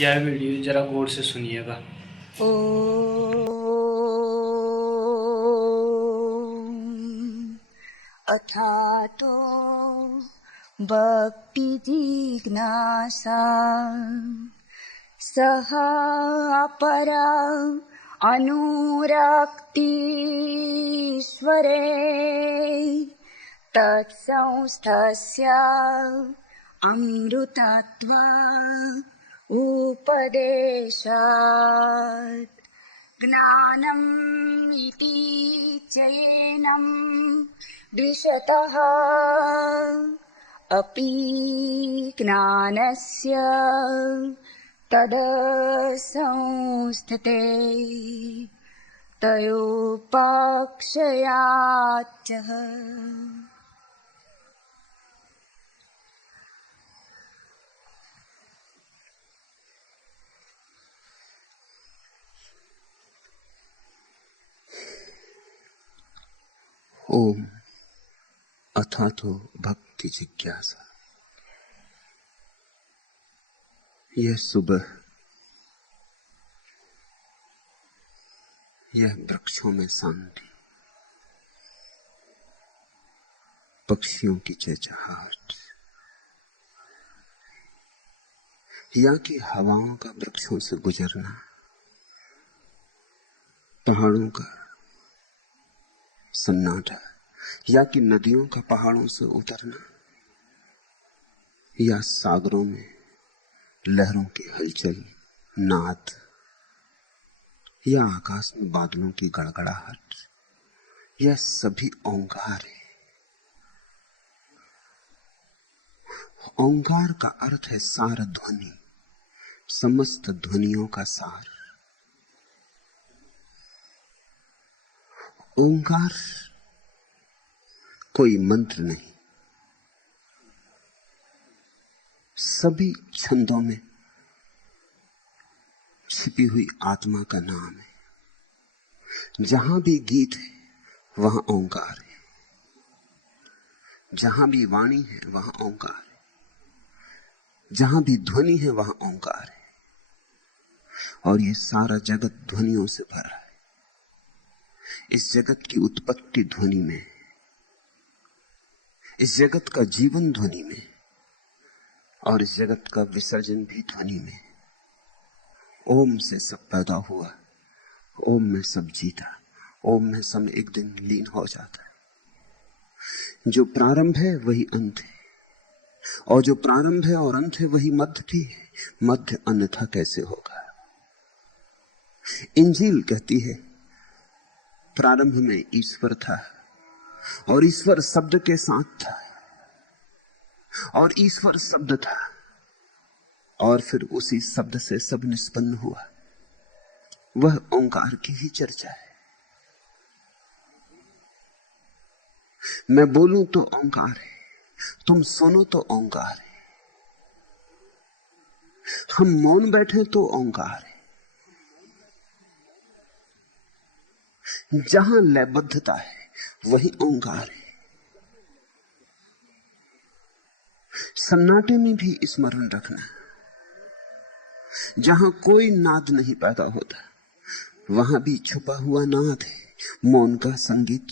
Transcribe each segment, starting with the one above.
यह वीडियो जरा गौर से सुनिएगा। अथातो भक्ति जिज्ञासा सह अपरा अनुरक्तीश्वरे तत्संस्थस्य अमृतत्वा उपदेशात् ज्ञानम् इति चैनं दृशतः अपि ज्ञानस्य तदसंस्थिते तयोपक्षयाच्च। ओम अथातो भक्ति जिज्ञासा। यह सुबह, यह वृक्षों में शांति, पक्षियों की चहचहाहट, या कि हवाओं का वृक्षों से गुजरना, पहाड़ों का सन्नाटा, या कि नदियों का पहाड़ों से उतरना, या सागरों में लहरों की हलचल, नाद, या आकाश में बादलों की गड़गड़ाहट, यह सभी ओंकार है। ओंकार का अर्थ है सार ध्वनि, समस्त ध्वनियों का सार। ओंकार कोई मंत्र नहीं, सभी छंदों में छिपी हुई आत्मा का नाम है। जहां भी गीत है वहां ओंकार है, जहां भी वाणी है वहां ओंकार है, जहां भी ध्वनि है वहां ओंकार है। और ये सारा जगत ध्वनियों से भरा है। इस जगत की उत्पत्ति ध्वनि में, इस जगत का जीवन ध्वनि में, और इस जगत का विसर्जन भी ध्वनि में। ओम से सब पैदा हुआ, ओम में सब जीता, ओम में सब एक दिन लीन हो जाता है। जो प्रारंभ है वही अंत है, और जो प्रारंभ है और अंत है वही मध्य भी है। मध्य अन्यथा कैसे होगा? इंजील कहती है प्रारंभ में ईश्वर था, और ईश्वर शब्द के साथ था, और ईश्वर शब्द था, और फिर उसी शब्द से सब निष्पन्न हुआ। वह ओंकार की ही चर्चा है। मैं बोलूं तो ओंकार है, तुम सुनो तो ओंकार है, हम मौन बैठे तो ओंकार है। जहां लयबद्धता है वही ओंकार है। सन्नाटे में भी स्मरण रखना, जहां कोई नाद नहीं पैदा होता वहां भी छुपा हुआ नाद है। मौन का संगीत,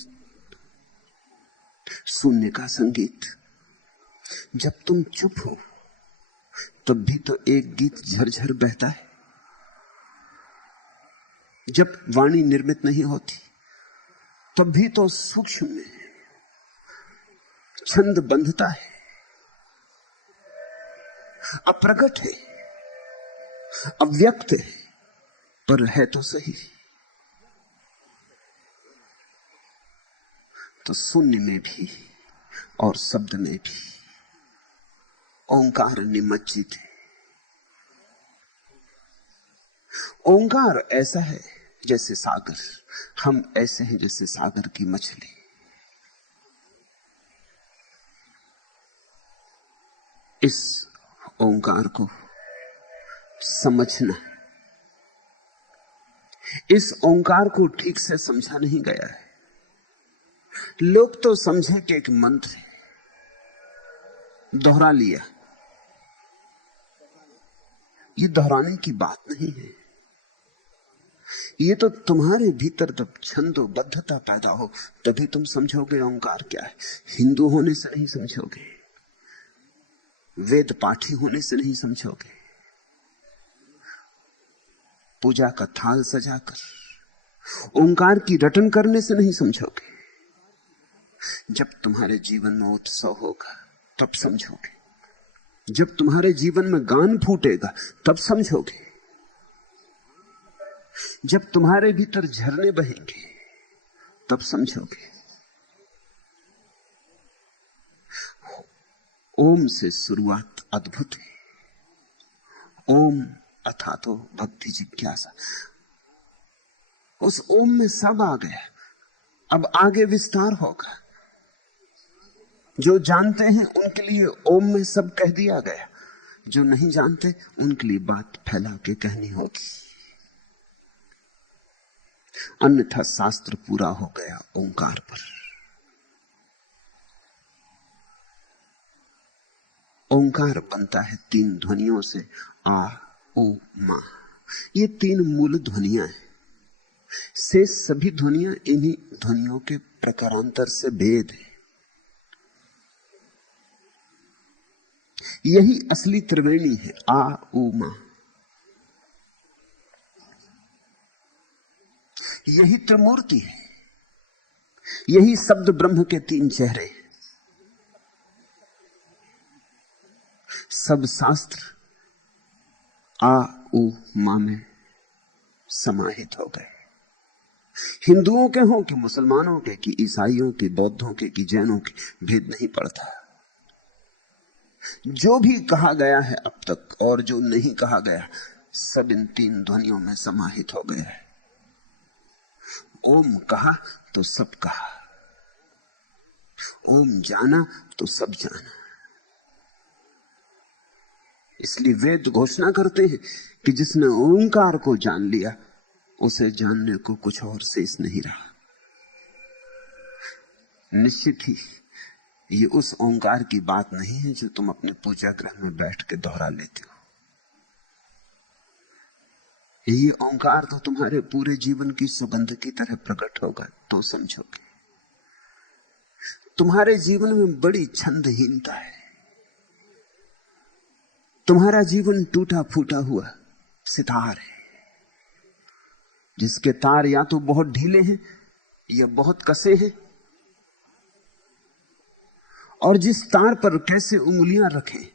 शून्य का संगीत। जब तुम चुप हो तब भी तो एक गीत झरझर बहता है। जब वाणी निर्मित नहीं होती तब भी तो सूक्ष्म में छंद बंधता है, अप्रगट है, अव्यक्त है, पर है तो सही। तो शून्य में भी और शब्द में भी ओंकार निमज्जित है। ओंकार ऐसा है जैसे सागर, हम ऐसे हैं जैसे सागर की मछली। इस ओंकार को समझना, इस ओंकार को ठीक से समझा नहीं गया है। लोग तो समझे कि एक मंत्र है, दोहरा लिया, ये दोहराने की बात नहीं है। ये तो तुम्हारे भीतर जब छंदोबद्धता पैदा हो तभी तुम समझोगे ओंकार क्या है। हिंदू होने से नहीं समझोगे, वेद पाठी होने से नहीं समझोगे, पूजा का थाल सजाकर ओंकार की रटन करने से नहीं समझोगे। जब तुम्हारे जीवन में उत्सव होगा तब समझोगे, जब तुम्हारे जीवन में गान फूटेगा तब समझोगे, जब तुम्हारे भीतर झरने बहेंगे तब समझोगे। ओम से शुरुआत अद्भुत है। ओम अथातो भक्ति जिज्ञासा। उस ओम में सब आ गया। अब आगे विस्तार होगा। जो जानते हैं उनके लिए ओम में सब कह दिया गया, जो नहीं जानते उनके लिए बात फैला के कहनी होगी। अन्यथा शास्त्र पूरा हो गया ओंकार पर। ओंकार बनता है तीन ध्वनियों से, आ उ मा। ये तीन मूल ध्वनियां हैं। से सभी ध्वनियां इन्हीं ध्वनियों के प्रकारांतर से भेद है। यही असली त्रिवेणी है, आ उ मा। यही त्रिमूर्ति है। यही शब्द ब्रह्म के तीन चेहरे। सब शास्त्र आ उ मा में समाहित हो गए। हिंदुओं के हों कि मुसलमानों के, कि ईसाइयों के, बौद्धों के, कि जैनों के, भेद नहीं पड़ता। जो भी कहा गया है अब तक और जो नहीं कहा गया, सब इन तीन ध्वनियों में समाहित हो गया है। ओम कहा तो सब कहा, ओम जाना तो सब जाना। इसलिए वेद घोषणा करते हैं कि जिसने ओंकार को जान लिया उसे जानने को कुछ और शेष नहीं रहा। निश्चित ही ये उस ओंकार की बात नहीं है जो तुम अपने पूजा गृह में बैठ के दोहरा लेते हो। ये ओंकार तो तुम्हारे पूरे जीवन की सुगंध की तरह प्रकट होगा तो समझोगे। तुम्हारे जीवन में बड़ी छंदहीनता है। तुम्हारा जीवन टूटा फूटा हुआ सितार है, जिसके तार या तो बहुत ढीले हैं या बहुत कसे हैं, और जिस तार पर कैसे उंगलियां रखें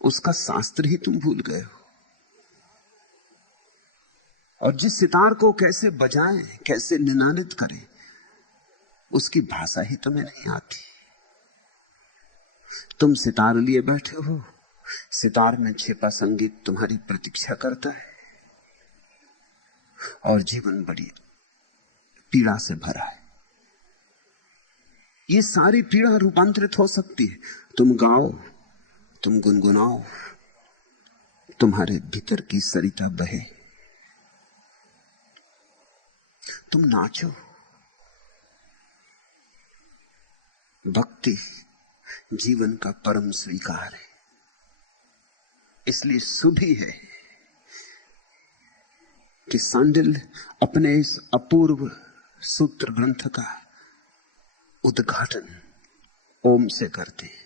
उसका शास्त्र ही तुम भूल गए हो, और जिस सितार को कैसे बजाएं, कैसे निनादित करें, उसकी भाषा ही तुम्हें नहीं आती। तुम सितार लिए बैठे हो, सितार में छिपा संगीत तुम्हारी प्रतीक्षा करता है, और जीवन बड़ी पीड़ा से भरा है। ये सारी पीड़ा रूपांतरित हो सकती है। तुम गाओ, तुम गुनगुनाओ, तुम्हारे भीतर की सरिता बहे, तुम नाचो। भक्ति जीवन का परम स्वीकार है। इसलिए शुभ ही है कि सांडिल्य अपने इस अपूर्व सूत्र ग्रंथ का उद्घाटन ओम से करते हैं।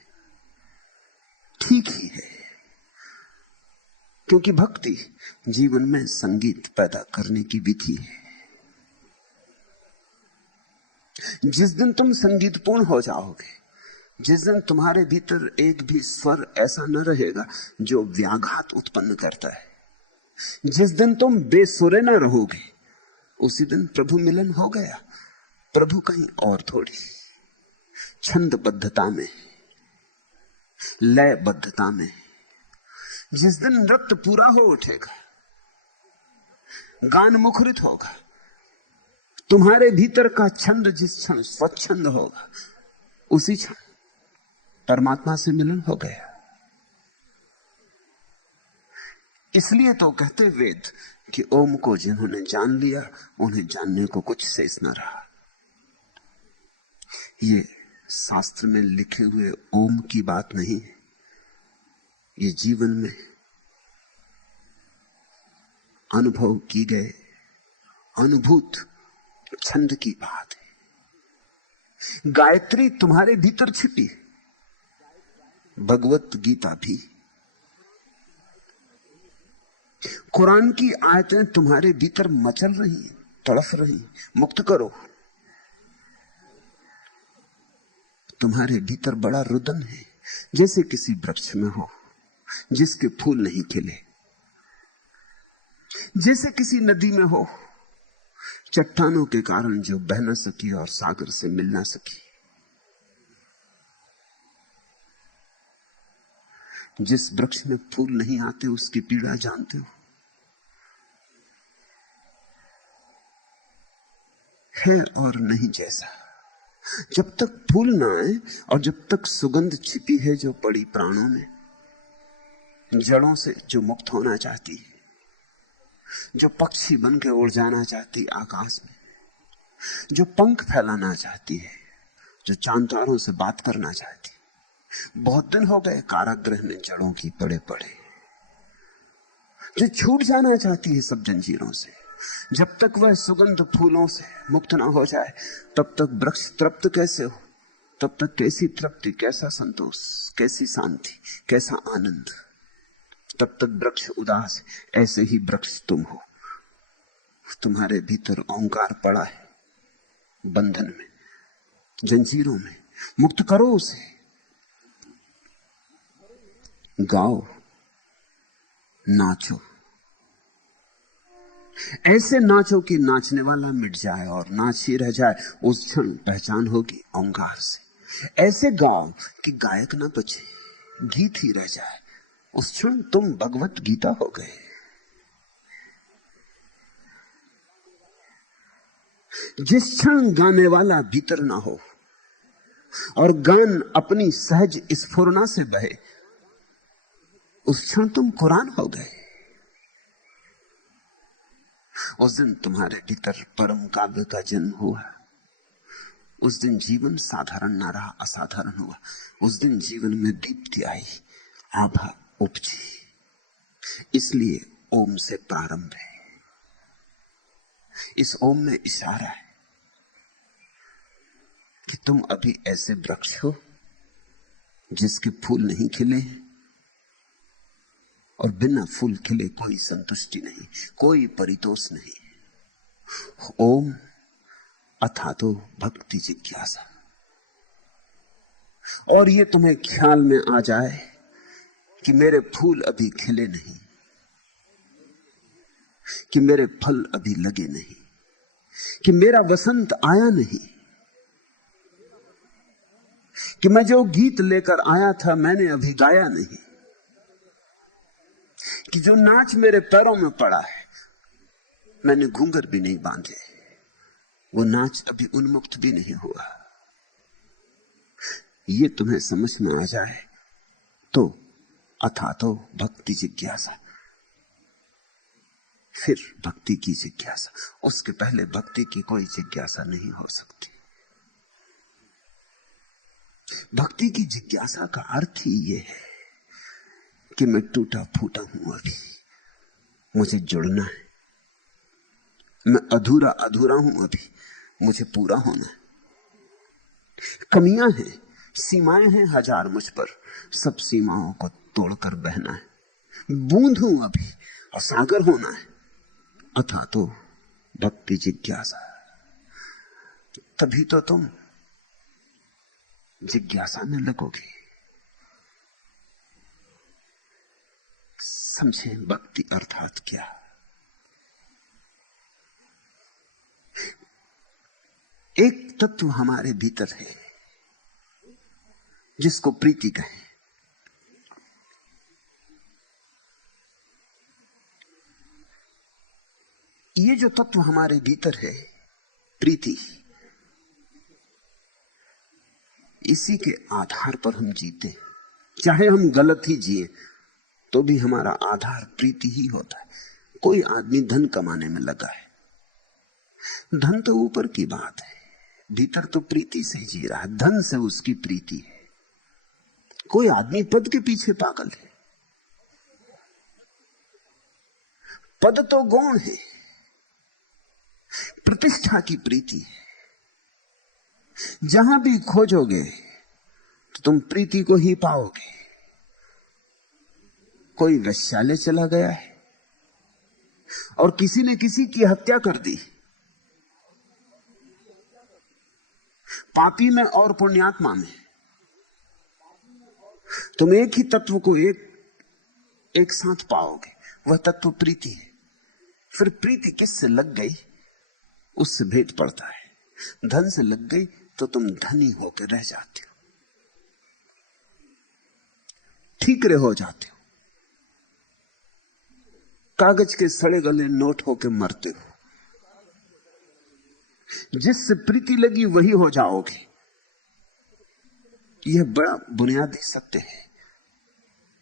ठीक ही है, क्योंकि भक्ति जीवन में संगीत पैदा करने की विधि है। जिस दिन तुम संगीतपूर्ण हो जाओगे, जिस दिन तुम्हारे भीतर एक भी स्वर ऐसा न रहेगा जो व्याघात उत्पन्न करता है, जिस दिन तुम बेसुरे न रहोगे, उसी दिन प्रभु मिलन हो गया। प्रभु कहीं और थोड़ी, छंदबद्धता में, लयबद्धता में। जिस दिन नृत्य पूरा हो उठेगा, गान मुखरित होगा, तुम्हारे भीतर का छंद जिस क्षण स्वच्छंद होगा, उसी क्षण परमात्मा से मिलन हो गया। इसलिए तो कहते वेद कि ओम को जिन्होंने जान लिया उन्हें जानने को कुछ शेष न रहा। ये शास्त्र में लिखे हुए ओम की बात नहीं है, ये जीवन में अनुभव की गए अनुभूत छंद की बात है। गायत्री तुम्हारे भीतर छिपी है, भगवत गीता भी। कुरान की आयतें तुम्हारे भीतर मचल रही, तड़फ रही। मुक्त करो। तुम्हारे भीतर बड़ा रुदन है, जैसे किसी वृक्ष में हो जिसके फूल नहीं खिले, जैसे किसी नदी में हो चट्टानों के कारण जो बह न सकी और सागर से मिल ना सकी। जिस वृक्ष में फूल नहीं आते उसकी पीड़ा जानते हो। है और नहीं जैसा। जब तक फूल ना आए और जब तक सुगंध छिपी है जो पड़ी प्राणों में, जड़ों से जो मुक्त होना चाहती है, जो पक्षी बन के उड़ जाना चाहती आकाश में, जो पंख फैलाना चाहती है, जो चांद तारों से बात करना चाहती। बहुत दिन हो गए कारागृह में जड़ों की पड़े पड़े, जो छूट जाना चाहती है सब जंजीरों से। जब तक वह सुगंध फूलों से मुक्त ना हो जाए तब तक वृक्ष तृप्त कैसे हो? तब तक कैसी तृप्ति, कैसा संतोष, कैसी शांति, कैसा आनंद। तब तक वृक्ष उदास है। ऐसे ही वृक्ष तुम हो। तुम्हारे भीतर ओंकार पड़ा है, बंधन में, जंजीरों में। मुक्त करो उसे। गाओ, नाचो। ऐसे नाचो कि नाचने वाला मिट जाए और नाच ही रह जाए। उस क्षण पहचान होगी ओंकार से। ऐसे गाओ कि गायक ना बचे, गीत ही रह जाए। उस क्षण तुम भगवत गीता हो गए। जिस क्षण गाने वाला भीतर ना हो और गान अपनी सहज स्फुरना से बहे, उस क्षण तुम कुरान हो गए। उस दिन तुम्हारे भीतर परम काव्य का जन्म हुआ। उस दिन जीवन साधारण ना रहा, असाधारण हुआ। उस दिन जीवन में दीप्ति आई, आभा उपजी। इसलिए ओम से प्रारंभ है। इस ओम में इशारा है कि तुम अभी ऐसे वृक्ष हो जिसके फूल नहीं खिले हैं, और बिना फूल खिले कोई संतुष्टि नहीं, कोई परितोष नहीं। ओम अथातो भक्ति जिज्ञासा। और ये तुम्हें ख्याल में आ जाए कि मेरे फूल अभी खिले नहीं, कि मेरे फल अभी लगे नहीं, कि मेरा वसंत आया नहीं, कि मैं जो गीत लेकर आया था मैंने अभी गाया नहीं, कि जो नाच मेरे पैरों में पड़ा है मैंने घूंघर भी नहीं बांधे, वो नाच अभी उन्मुक्त भी नहीं हुआ। ये तुम्हें समझ में आ जाए तो अथातो भक्ति जिज्ञासा, फिर भक्ति की जिज्ञासा। उसके पहले भक्ति की कोई जिज्ञासा नहीं हो सकती। भक्ति की जिज्ञासा का अर्थ ही ये है कि मैं टूटा फूटा हूं, अभी मुझे जुड़ना है। मैं अधूरा अधूरा हूं, अभी मुझे पूरा होना है। कमियां हैं, सीमाएं हैं हजार मुझ पर, सब सीमाओं को तोड़कर बहना है। बूंद हूं अभी और सागर होना है। अथा तो भक्ति जिज्ञासा। तभी तो तुम जिज्ञासा में लगोगे। समझे भक्ति अर्थात क्या। एक तत्व हमारे भीतर है जिसको प्रीति कहें। ये जो तत्व हमारे भीतर है, प्रीति, इसी के आधार पर हम जीते। चाहे हम गलत ही जिए तो भी हमारा आधार प्रीति ही होता है। कोई आदमी धन कमाने में लगा है, धन तो ऊपर की बात है, भीतर तो प्रीति से जी रहा है, धन से उसकी प्रीति है। कोई आदमी पद के पीछे पागल है, पद तो गौण है, प्रतिष्ठा की प्रीति है। जहां भी खोजोगे तो तुम प्रीति को ही पाओगे। कोई वैश्यालय चला गया है और किसी ने किसी की हत्या कर दी, पापी में और पुण्यात्मा में तुम एक ही तत्व को एक साथ पाओगे, वह तत्व प्रीति है। फिर प्रीति किससे लग गई उससे भेद पड़ता है। धन से लग गई तो तुम धनी होकर रह जाते हो, ठीकरे हो जाते हो, कागज के सड़े गले नोट होकर मरते हो। जिससे प्रीति लगी वही हो जाओगे। यह बड़ा बुनियादी सत्य है,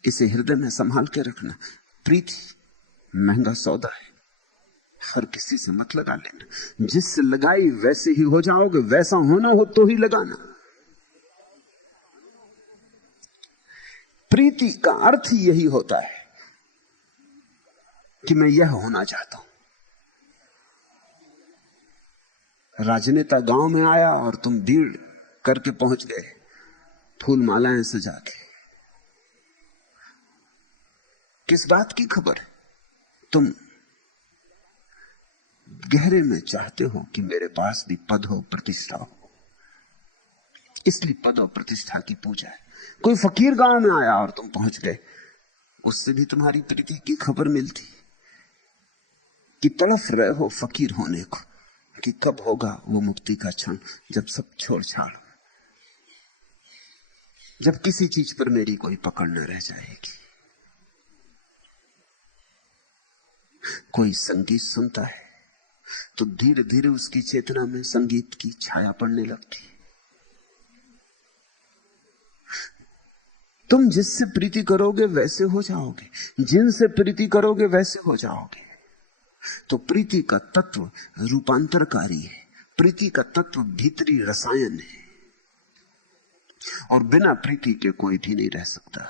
इसे हृदय में संभाल के रखना। प्रीति महंगा सौदा है, हर किसी से मत लगा लेना। जिससे लगाई वैसे ही हो जाओगे, वैसा होना हो तो ही लगाना। प्रीति का अर्थ ही यही होता है कि मैं यह होना चाहता हूं। राजनेता गांव में आया और तुम भीड़ करके पहुंच गए, फूल मालाएं सजा के। किस बात की खबर है? तुम गहरे में चाहते हो कि मेरे पास भी पद हो, प्रतिष्ठा हो, इसलिए पद और प्रतिष्ठा की पूजा है। कोई फकीर गांव में आया और तुम पहुंच गए, उससे भी तुम्हारी प्रीति की खबर मिलती कि तड़फ रहे हो फकीर होने को, कि कब होगा वो मुक्ति का क्षण, जब सब छोड़ छाड़, जब किसी चीज पर मेरी कोई पकड़ न रह जाएगी। कोई संगीत सुनता है तो धीरे धीरे उसकी चेतना में संगीत की छाया पड़ने लगती है। तुम जिससे प्रीति करोगे वैसे हो जाओगे, जिनसे प्रीति करोगे वैसे हो जाओगे। तो प्रीति का तत्व रूपांतरकारी है, प्रीति का तत्व भीतरी रसायन है, और बिना प्रीति के कोई भी नहीं रह सकता।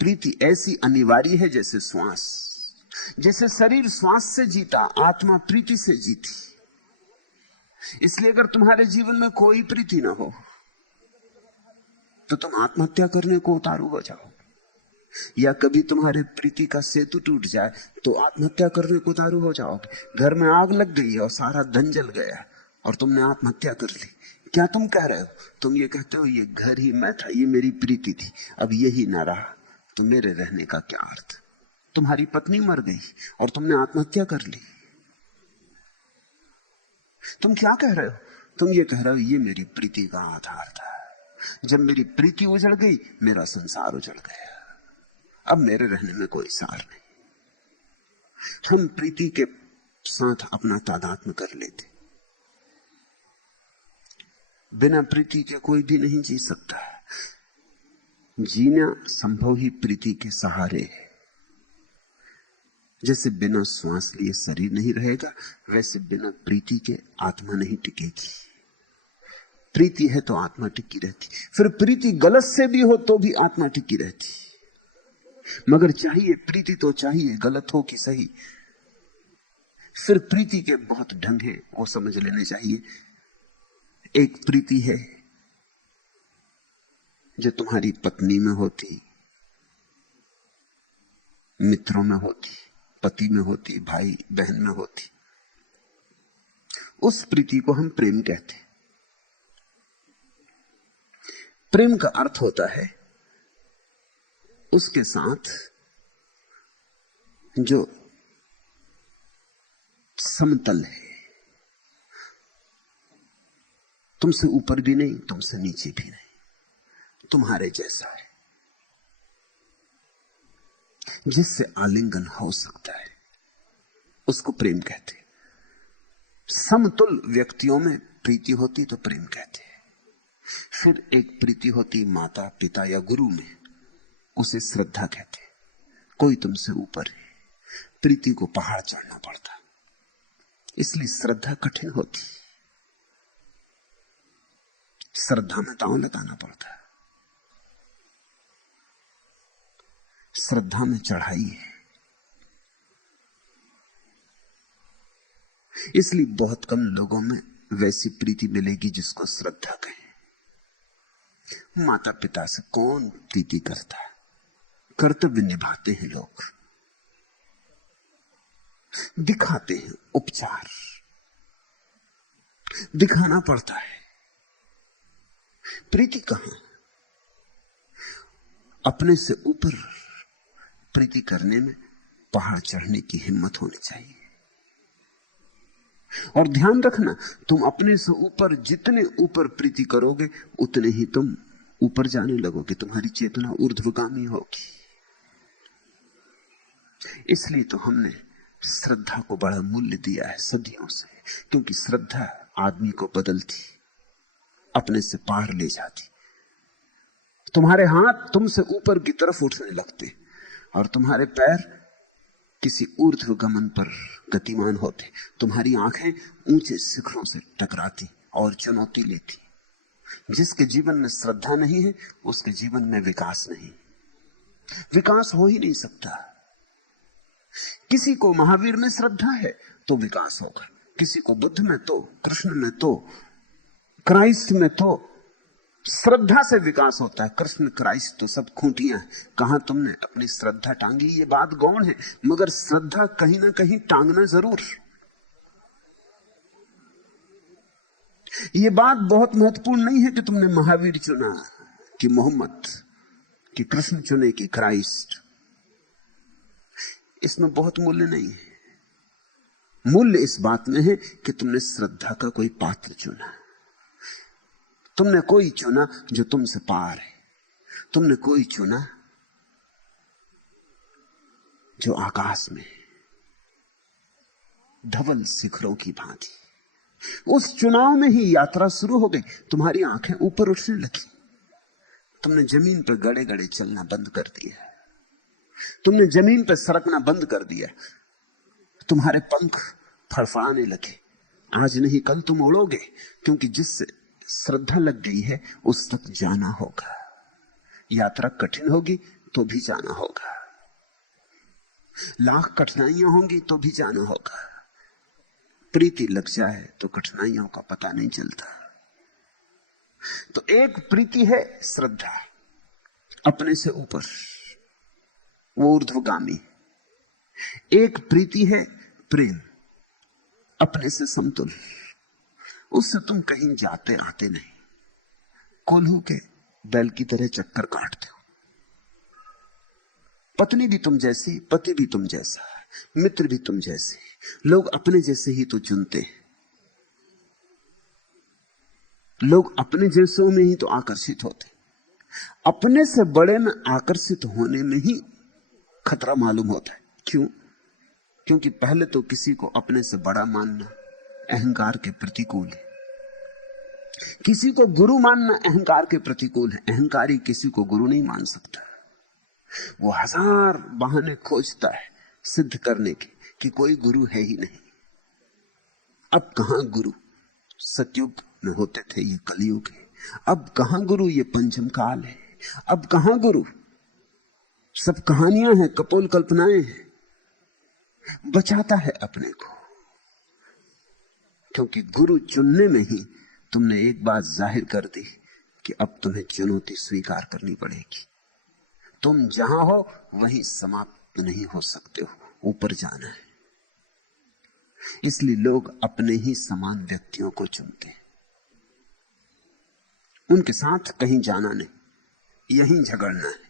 प्रीति ऐसी अनिवार्य है जैसे श्वास, जैसे शरीर श्वास से जीता, आत्मा प्रीति से जीती। इसलिए अगर तुम्हारे जीवन में कोई प्रीति ना हो तो तुम आत्महत्या करने को उतारू हो जाओ, या कभी तुम्हारे प्रीति का सेतु टूट जाए तो आत्महत्या करने को उतारू हो जाओगे। घर में आग लग गई और सारा धन जल गया और तुमने आत्महत्या कर ली। क्या तुम कह रहे हो? तुम ये कहते हो ये घर ही मैं था, ये मेरी प्रीति थी, अब यही ना रहा तो मेरे रहने का क्या अर्थ। तुम्हारी पत्नी मर गई और तुमने आत्महत्या कर ली। तुम क्या कह रहे हो? तुम ये कह रहे हो ये मेरी प्रीति का आधार था, जब मेरी प्रीति उजड़ गई मेरा संसार उजड़ गया, अब मेरे रहने में कोई सार नहीं। हम प्रीति के साथ अपना तादात्म्य कर लेते। बिना प्रीति के कोई भी नहीं जी सकता। जीना संभव ही प्रीति के सहारे है। जैसे बिना श्वास लिए शरीर नहीं रहेगा, वैसे बिना प्रीति के आत्मा नहीं टिकेगी। प्रीति है तो आत्मा टिकी रहती, फिर प्रीति गलत से भी हो तो भी आत्मा टिकी रहती। मगर चाहिए प्रीति तो चाहिए, गलत हो कि सही। फिर प्रीति के बहुत ढंग हैं, वो समझ लेने चाहिए। एक प्रीति है जो तुम्हारी पत्नी में होती, मित्रों में होती, पति में होती, भाई बहन में होती। उस प्रीति को हम प्रेम कहते हैं। प्रेम का अर्थ होता है उसके साथ जो समतल है, तुमसे ऊपर भी नहीं, तुमसे नीचे भी नहीं, तुम्हारे जैसा है, जिससे आलिंगन हो सकता है, उसको प्रेम कहते हैं। समतुल व्यक्तियों में प्रीति होती तो प्रेम कहते हैं। फिर एक प्रीति होती माता पिता या गुरु में, उसे श्रद्धा कहते हैं। कोई तुमसे ऊपर है, प्रीति को पहाड़ चढ़ना पड़ता, इसलिए श्रद्धा कठिन होती। श्रद्धा में दांव लगाना पड़ता है, श्रद्धा में चढ़ाई है। इसलिए बहुत कम लोगों में वैसी प्रीति मिलेगी जिसको श्रद्धा कहें। माता पिता से कौन प्रीति करता है? कर्तव्य निभाते हैं लोग, दिखाते हैं, उपचार दिखाना पड़ता है। प्रीति कहां? अपने से ऊपर प्रीति करने में पहाड़ चढ़ने की हिम्मत होनी चाहिए। और ध्यान रखना, तुम अपने से ऊपर जितने ऊपर प्रीति करोगे उतने ही तुम ऊपर जाने लगोगे, तुम्हारी चेतना ऊर्ध्वगामी होगी। इसलिए तो हमने श्रद्धा को बड़ा मूल्य दिया है सदियों से, क्योंकि श्रद्धा आदमी को बदलती, अपने से पार ले जाती। तुम्हारे हाथ तुमसे ऊपर की तरफ उठने लगते और तुम्हारे पैर किसी ऊर्ध्व गमन पर गतिमान होते। तुम्हारी आंखें ऊंचे शिखरों से टकराती और चुनौती लेती। जिसके जीवन में श्रद्धा नहीं है उसके जीवन में विकास नहीं, विकास हो ही नहीं सकता। किसी को महावीर में श्रद्धा है तो विकास होगा, किसी को बुद्ध में तो, कृष्ण में तो, क्राइस्ट में तो। श्रद्धा से विकास होता है। कृष्ण क्राइस्ट तो सब खूंटियां हैं। कहां तुमने अपनी श्रद्धा टांगी, ये बात गौण है, मगर श्रद्धा कहीं ना कहीं टांगना जरूर। ये बात बहुत महत्वपूर्ण नहीं है कि तुमने महावीर चुना, कि मोहम्मद, कि कृष्ण चुने, कि क्राइस्ट। इसमें बहुत मूल्य नहीं है। मूल्य इस बात में है कि तुमने श्रद्धा का कोई पात्र चुना, तुमने कोई चुना जो तुमसे पार है, तुमने कोई चुना जो आकाश में धवल शिखरों की भांति। उस चुनाव में ही यात्रा शुरू हो गई। तुम्हारी आंखें ऊपर उठने लगी, तुमने जमीन पर गड़े गड़े चलना बंद कर दिया, तुमने जमीन पर सरकना बंद कर दिया, तुम्हारे पंख फड़फड़ाने लगे। आज नहीं कल तुम उड़ोगे, क्योंकि जिससे श्रद्धा लग गई है उस तक जाना होगा। यात्रा कठिन होगी तो भी जाना होगा, लाख कठिनाइयां होंगी तो भी जाना होगा। प्रीति लग जाए तो कठिनाइयों का पता नहीं चलता। तो एक प्रीति है श्रद्धा, अपने से ऊपर, वो ऊर्ध्वगामी। एक प्रीति है प्रेम, अपने से समतुल, उससे तुम कहीं जाते आते नहीं, कोल्हू के बैल की तरह चक्कर काटते हो। पत्नी भी तुम जैसी, पति भी तुम जैसा, मित्र भी तुम जैसे, लोग अपने जैसे ही तो चुनते हैं, लोग अपने जैसों में ही तो आकर्षित होते। अपने से बड़े में आकर्षित होने में ही खतरा मालूम होता है। क्यों? क्योंकि पहले तो किसी को अपने से बड़ा मानना अहंकार के प्रतिकूल है, किसी को गुरु मानना अहंकार के प्रतिकूल है। अहंकारी किसी को गुरु नहीं मान सकता, वो हजार बहाने खोजता है सिद्ध करने के कि कोई गुरु है ही नहीं। अब कहां गुरु? सतयुग में होते थे, ये कलयुग है। अब कहां गुरु? ये पंचम काल है। अब कहां गुरु? सब कहानियां हैं, कपोल कल्पनाएं हैं। बचाता है अपने को, क्योंकि गुरु चुनने में ही तुमने एक बात जाहिर कर दी कि अब तुम्हें चुनौती स्वीकार करनी पड़ेगी। तुम जहां हो वहीं समाप्त नहीं हो सकते हो, ऊपर जाना है। इसलिए लोग अपने ही समान व्यक्तियों को चुनते हैं, उनके साथ कहीं जाना नहीं, यहीं झगड़ना है।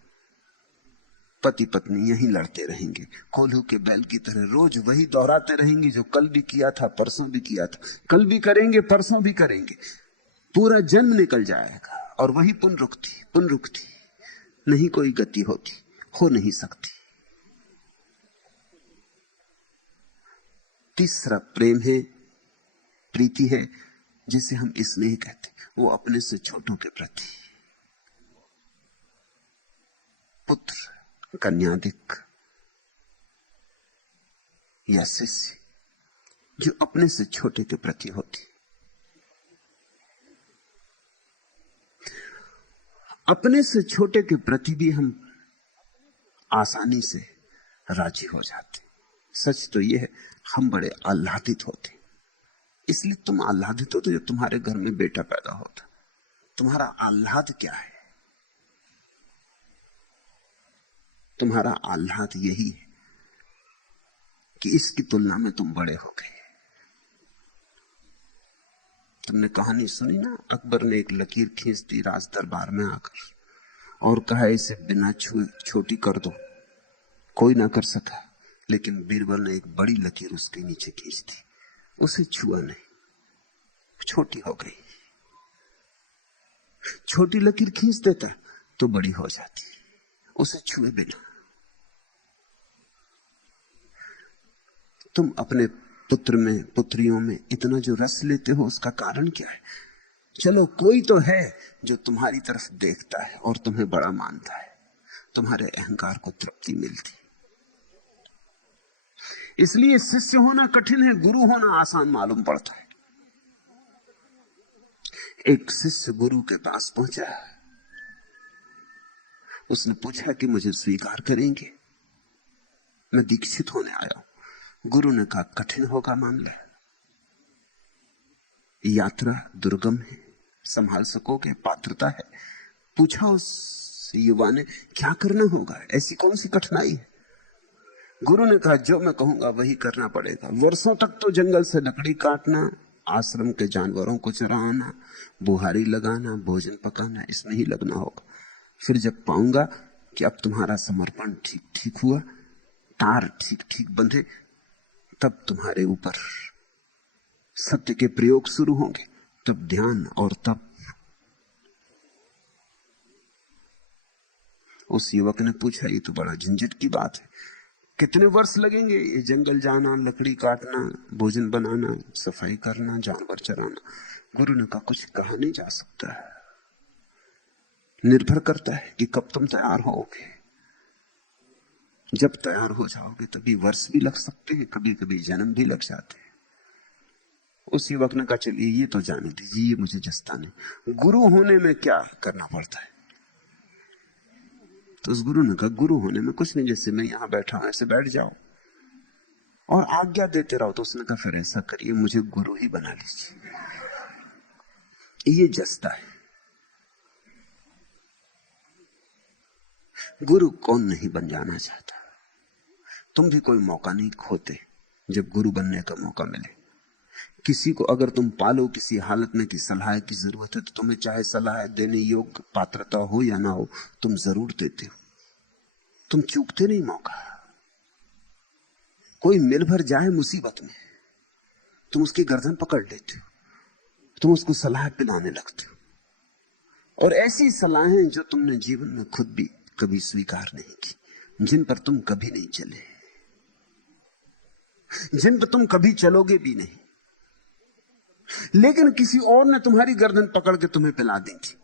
पति पत्नी यहीं लड़ते रहेंगे, कोल्हू के बैल की तरह रोज वही दोहराते रहेंगे जो कल भी किया था, परसों भी किया था, कल भी करेंगे, परसों भी करेंगे। पूरा जन्म निकल जाएगा और वही पुनरुक्ति, नहीं कोई गति होती, हो नहीं सकती। तीसरा प्रेम है, प्रीति है, जिसे हम स्नेह कहते, वो अपने से छोटों के प्रति। पुत्र, कन्यादिक या शिष्य जो अपने से छोटे के प्रति होती। अपने से छोटे के प्रति भी हम आसानी से राजी हो जाते। सच तो यह है, हम बड़े आह्लादित होते, इसलिए तुम आह्लादित हो तो जब तुम्हारे घर में बेटा पैदा होता। तुम्हारा आह्लाद क्या है? तुम्हारा आह्लाद यही है कि इसकी तुलना में तुम बड़े हो गए। तुमने कहानी सुनी ना, अकबर ने एक लकीर खींच दी राज दरबार में आकर और कहा इसे बिना छुए छोटी कर दो। कोई ना कर सका, लेकिन बीरबल ने एक बड़ी लकीर उसके नीचे खींच दी, उसे छुआ नहीं, छोटी हो गई। छोटी लकीर खींच देता तो बड़ी हो जाती, उसे छुए बिना। तुम अपने पुत्र में पुत्रियों में इतना जो रस लेते हो, उसका कारण क्या है? चलो कोई तो है जो तुम्हारी तरफ देखता है और तुम्हें बड़ा मानता है, तुम्हारे अहंकार को तृप्ति मिलती। इसलिए शिष्य होना कठिन है, गुरु होना आसान मालूम पड़ता है। एक शिष्य गुरु के पास पहुंचा, उसने पूछा कि मुझे स्वीकार करेंगे, मैं दीक्षित होने आया हूं। गुरु ने कहा कठिन होगा मामला, यात्रा दुर्गम है, संभाल सकोगे, पात्रता है। पूछा उस युवा ने क्या करना होगा, ऐसी कौन सी कठिनाई है? गुरु ने कहा जो मैं कहूंगा वही करना पड़ेगा। वर्षों तक तो जंगल से लकड़ी काटना, आश्रम के जानवरों को चराना, बुहारी लगाना, भोजन पकाना, इसमें ही लगना होगा। फिर जब पाऊंगा कि अब तुम्हारा समर्पण ठीक ठीक हुआ, तार ठीक ठीक बंधे, तब तुम्हारे ऊपर सत्य के प्रयोग शुरू होंगे, तब ध्यान और तप। उस युवक ने पूछा ये तो बड़ा झंझट की बात है, कितने वर्ष लगेंगे ये जंगल जाना, लकड़ी काटना, भोजन बनाना, सफाई करना, जानवर चराना? गुरु ने कहा कुछ कहा नहीं जा सकता है, निर्भर करता है कि कब तुम तैयार होगे। जब तैयार हो जाओगे तभी वर्ष भी लग सकते हैं, कभी कभी जन्म भी लग जाते हैं। उस युवक ने कहा चलिए ये तो जाने दीजिए, ये मुझे जसता नहीं। गुरु होने में क्या करना पड़ता है? तो उस गुरु ने कहा गुरु होने में कुछ नहीं, जैसे मैं यहां बैठा हूं ऐसे बैठ जाओ और आज्ञा देते रहो। तो उसने कहा फिर ऐसा करिए, मुझे गुरु ही बना लीजिए, ये जसता है। गुरु कौन नहीं बन जाना चाहता? तुम भी कोई मौका नहीं खोते जब गुरु बनने का मौका मिले। किसी को अगर तुम पालो किसी हालत में कि सलाह की जरूरत है, तो तुम्हें चाहे सलाह देने योग्य पात्रता हो या ना हो, तुम जरूर देते हो। तुम चूकते नहीं मौका। कोई मिल भर जाए मुसीबत में, तुम उसकी गर्दन पकड़ लेते हो, तुम उसको सलाह पिलाने लगते हो। और ऐसी सलाहें जो तुमने जीवन में खुद भी कभी स्वीकार नहीं की, जिन पर तुम कभी नहीं चले, जिन पर तुम कभी चलोगे भी नहीं, लेकिन किसी और ने तुम्हारी गर्दन पकड़ के तुम्हें पिला दी थी।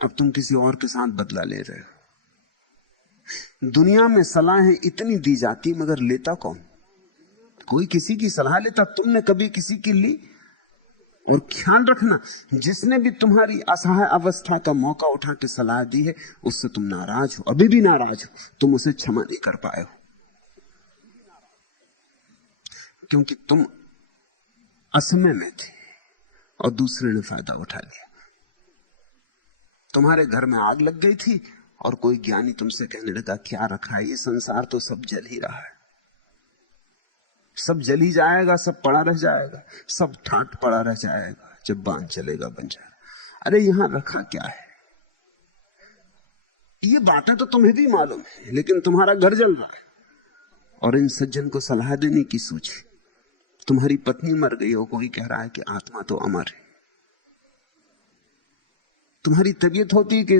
अब तुम किसी और के साथ बदला ले रहे हो। दुनिया में सलाहें इतनी दी जाती, मगर लेता कौन? कोई किसी की सलाह लेता? तुमने कभी किसी की ली? और ख्याल रखना, जिसने भी तुम्हारी असहाय अवस्था का मौका उठा के सलाह दी है, उससे तुम नाराज हो, अभी भी नाराज हो, तुम उसे क्षमा नहीं कर पाए हो, क्योंकि तुम असमय में थे और दूसरे ने फायदा उठा लिया। तुम्हारे घर में आग लग गई थी और कोई ज्ञानी तुमसे कहने लगा क्या रखा है, ये संसार तो सब जल ही रहा है, सब जल ही जाएगा, सब पड़ा रह जाएगा, सब ठाट पड़ा रह जाएगा, जब बांध चलेगा बन जाएगा। अरे यहां रखा क्या है? ये बातें तो तुम्हें भी मालूम है, लेकिन तुम्हारा घर जल रहा है और इन सज्जन को सलाह देने की सोची। तुम्हारी पत्नी मर गई हो, कोई कह रहा है कि आत्मा तो अमर है। तुम्हारी तबीयत होती है कि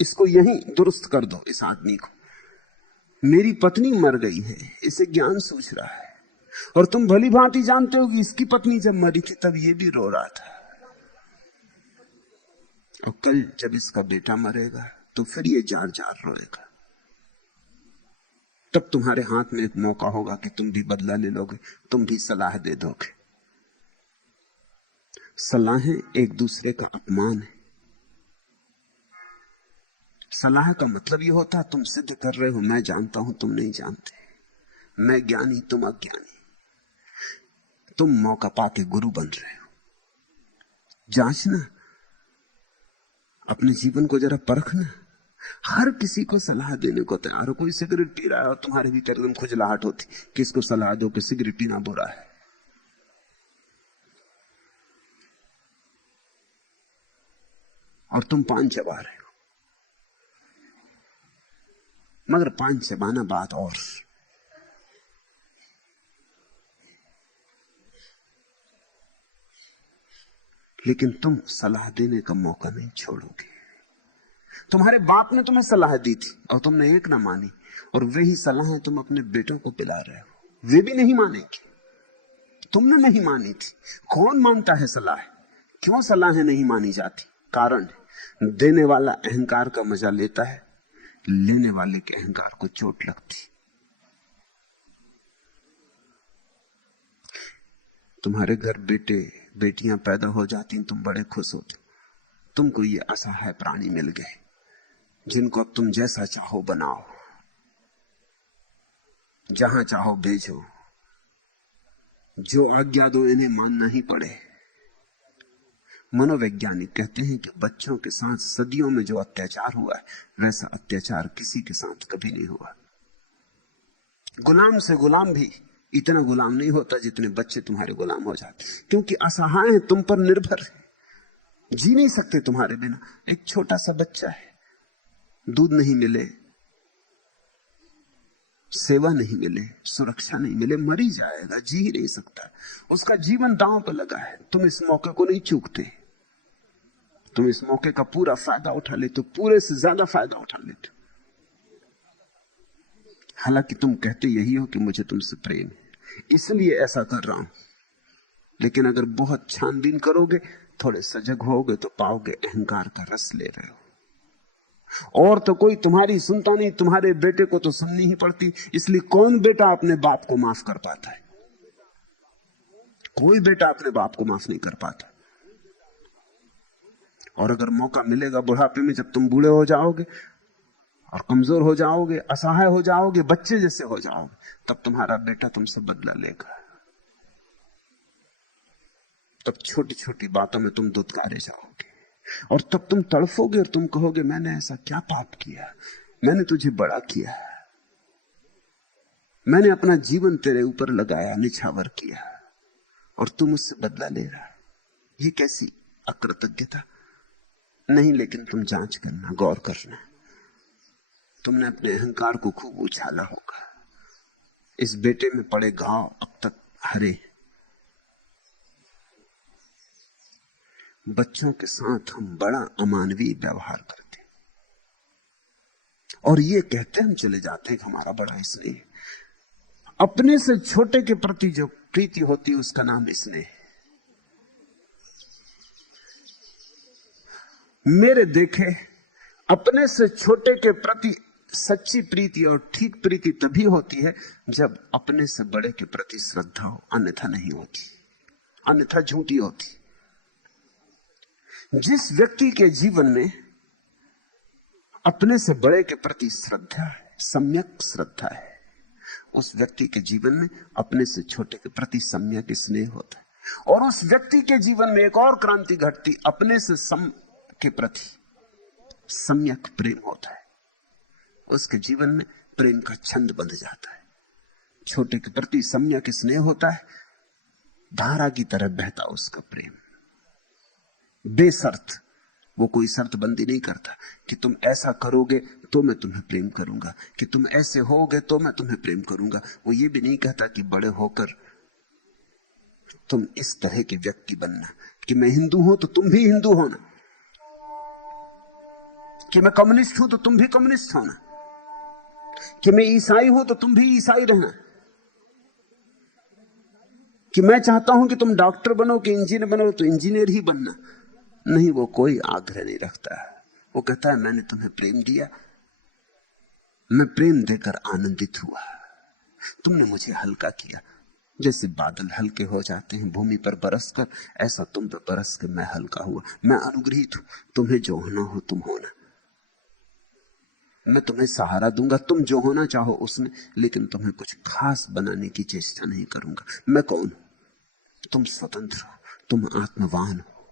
इसको यहीं दुरुस्त कर दो, इस आदमी को। मेरी पत्नी मर गई है, इसे ज्ञान सूझ रहा है, और तुम भली भांति जानते हो कि इसकी पत्नी जब मरी थी तब ये भी रो रहा था, और कल जब इसका बेटा मरेगा तो फिर ये जार जार रोएगा। तब तुम्हारे हाथ में एक मौका होगा कि तुम भी बदला ले लोगे, तुम भी सलाह दे दोगे। सलाहें एक दूसरे का अपमान है। सलाह का मतलब यह होता तुम सिद्ध कर रहे हो मैं जानता हूं तुम नहीं जानते, मैं ज्ञानी तुम अज्ञानी। तुम मौका पाके गुरु बन रहे हो। जांचना, अपने जीवन को जरा परखना। हर किसी को सलाह देने को तैयार हो। कोई सिगरेट पी रहा है और तुम्हारे भीतर एकदम खुजलाहट होती, किसको सलाह दो कि सिगरेट पीना बुरा है। और तुम पान चबा रहे हो, मगर पान चबाना बात और। लेकिन तुम सलाह देने का मौका नहीं छोड़ोगे। तुम्हारे बाप ने तुम्हें सलाह दी थी और तुमने एक ना मानी, और वही सलाहें तुम अपने बेटों को पिला रहे हो। वे भी नहीं मानेंगे, तुमने नहीं मानी थी। कौन मानता है सलाह? क्यों सलाहें नहीं मानी जाती? कारण देने वाला अहंकार का मजा लेता है, लेने वाले के अहंकार को चोट लगती। तुम्हारे घर बेटे बेटियां पैदा हो जाती, तुम बड़े खुश होते। तुमको ये असहाय प्राणी मिल गए जिनको अब तुम जैसा चाहो बनाओ, जहां चाहो भेजो, जो आज्ञा दो इन्हें मानना ही पड़े। मनोवैज्ञानिक कहते हैं कि बच्चों के साथ सदियों में जो अत्याचार हुआ है, वैसा अत्याचार किसी के साथ कभी नहीं हुआ। गुलाम से गुलाम भी इतना गुलाम नहीं होता जितने बच्चे तुम्हारे गुलाम हो जाते, क्योंकि असहाय हैं, तुम पर निर्भर है, जी नहीं सकते तुम्हारे बिना। एक छोटा सा बच्चा है, दूध नहीं मिले, सेवा नहीं मिले, सुरक्षा नहीं मिले, मरी जाएगा, जी ही नहीं सकता। उसका जीवन दांव पर लगा है। तुम इस मौके को नहीं चूकते, तुम इस मौके का पूरा फायदा उठा लेते हो, पूरे से ज्यादा फायदा उठा लेते हो। हालांकि तुम कहते यही हो कि मुझे तुमसे प्रेम है, इसलिए ऐसा कर रहा हूं। लेकिन अगर बहुत छानबीन करोगे, थोड़े सजग होगे, तो पाओगे अहंकार का रस ले रहे हो। और तो कोई तुम्हारी सुनता नहीं, तुम्हारे बेटे को तो सुननी ही पड़ती। इसलिए कौन बेटा अपने बाप को माफ कर पाता है? कोई बेटा अपने बाप को माफ नहीं कर पाता। और अगर मौका मिलेगा बुढ़ापे में, जब तुम बूढ़े हो जाओगे और कमजोर हो जाओगे, असहाय हो जाओगे, बच्चे जैसे हो जाओगे, तब तुम्हारा बेटा तुमसे बदला लेगा। तब छोटी छोटी बातों में तुम दुत्कारे जाओगे, और तब तुम तड़फोगे और तुम कहोगे, मैंने ऐसा क्या पाप किया, मैंने तुझे बड़ा किया, मैंने अपना जीवन तेरे ऊपर लगाया, निछावर किया, और तू मुझसे बदला ले रहा। ये कैसी अकृतज्ञता? नहीं, लेकिन तुम जांच करना, गौर करना। तुमने अपने अहंकार को खूब उछाला होगा। इस बेटे में पड़े घाव अब तक हरे। बच्चों के साथ हम बड़ा अमानवीय व्यवहार करते, और ये कहते हम चले जाते हैं कि हमारा बड़ा स्नेह। अपने से छोटे के प्रति जो प्रीति होती है, उसका नाम स्नेह। मेरे देखे अपने से छोटे के प्रति सच्ची प्रीति और ठीक प्रीति तभी होती है जब अपने से बड़े के प्रति श्रद्धा हो, अन्यथा नहीं होती, अन्यथा झूठी होती। जिस व्यक्ति के जीवन में अपने से बड़े के प्रति श्रद्धा है, सम्यक श्रद्धा है, उस व्यक्ति के जीवन में अपने से छोटे के प्रति सम्यक स्नेह होता है। और उस व्यक्ति के जीवन में एक और क्रांति घटती, अपने से सम के प्रति सम्यक प्रेम होता है। उसके जीवन में प्रेम का छंद बंध जाता है। छोटे के प्रति सम्यक स्नेह होता है, धारा की तरह बहता उसका प्रेम, बेशर्त। वो कोई शर्त बंदी नहीं करता कि तुम ऐसा करोगे तो मैं तुम्हें प्रेम करूंगा, कि तुम ऐसे होगे तो मैं तुम्हें प्रेम करूंगा। वो ये भी नहीं कहता कि बड़े होकर तुम इस तरह के व्यक्ति बनना, कि मैं हिंदू हूं तो तुम भी हिंदू होना, कि मैं कम्युनिस्ट हूं तो तुम भी कम्युनिस्ट होना, कि मैं ईसाई हूं तो तुम भी ईसाई रहना, कि मैं चाहता हूं कि तुम डॉक्टर बनो, कि इंजीनियर बनो, तो इंजीनियर ही बनना। नहीं, वो कोई आग्रह नहीं रखता। वो कहता है, मैंने तुम्हें प्रेम दिया, मैं प्रेम देकर आनंदित हुआ, तुमने मुझे हल्का किया। जैसे बादल हल्के हो जाते हैं भूमि पर बरसकर, ऐसा तुम पर बरस कर मैं हल्का हुआ। मैं अनुग्रहित हूं, तुम्हें जो होना हो तुम होना, मैं तुम्हें सहारा दूंगा, तुम जो होना चाहो उसमें, लेकिन तुम्हें कुछ खास बनाने की चेष्टा नहीं करूंगा। मैं कौन हूं? तुम स्वतंत्र हो, तुम आत्मवान हो।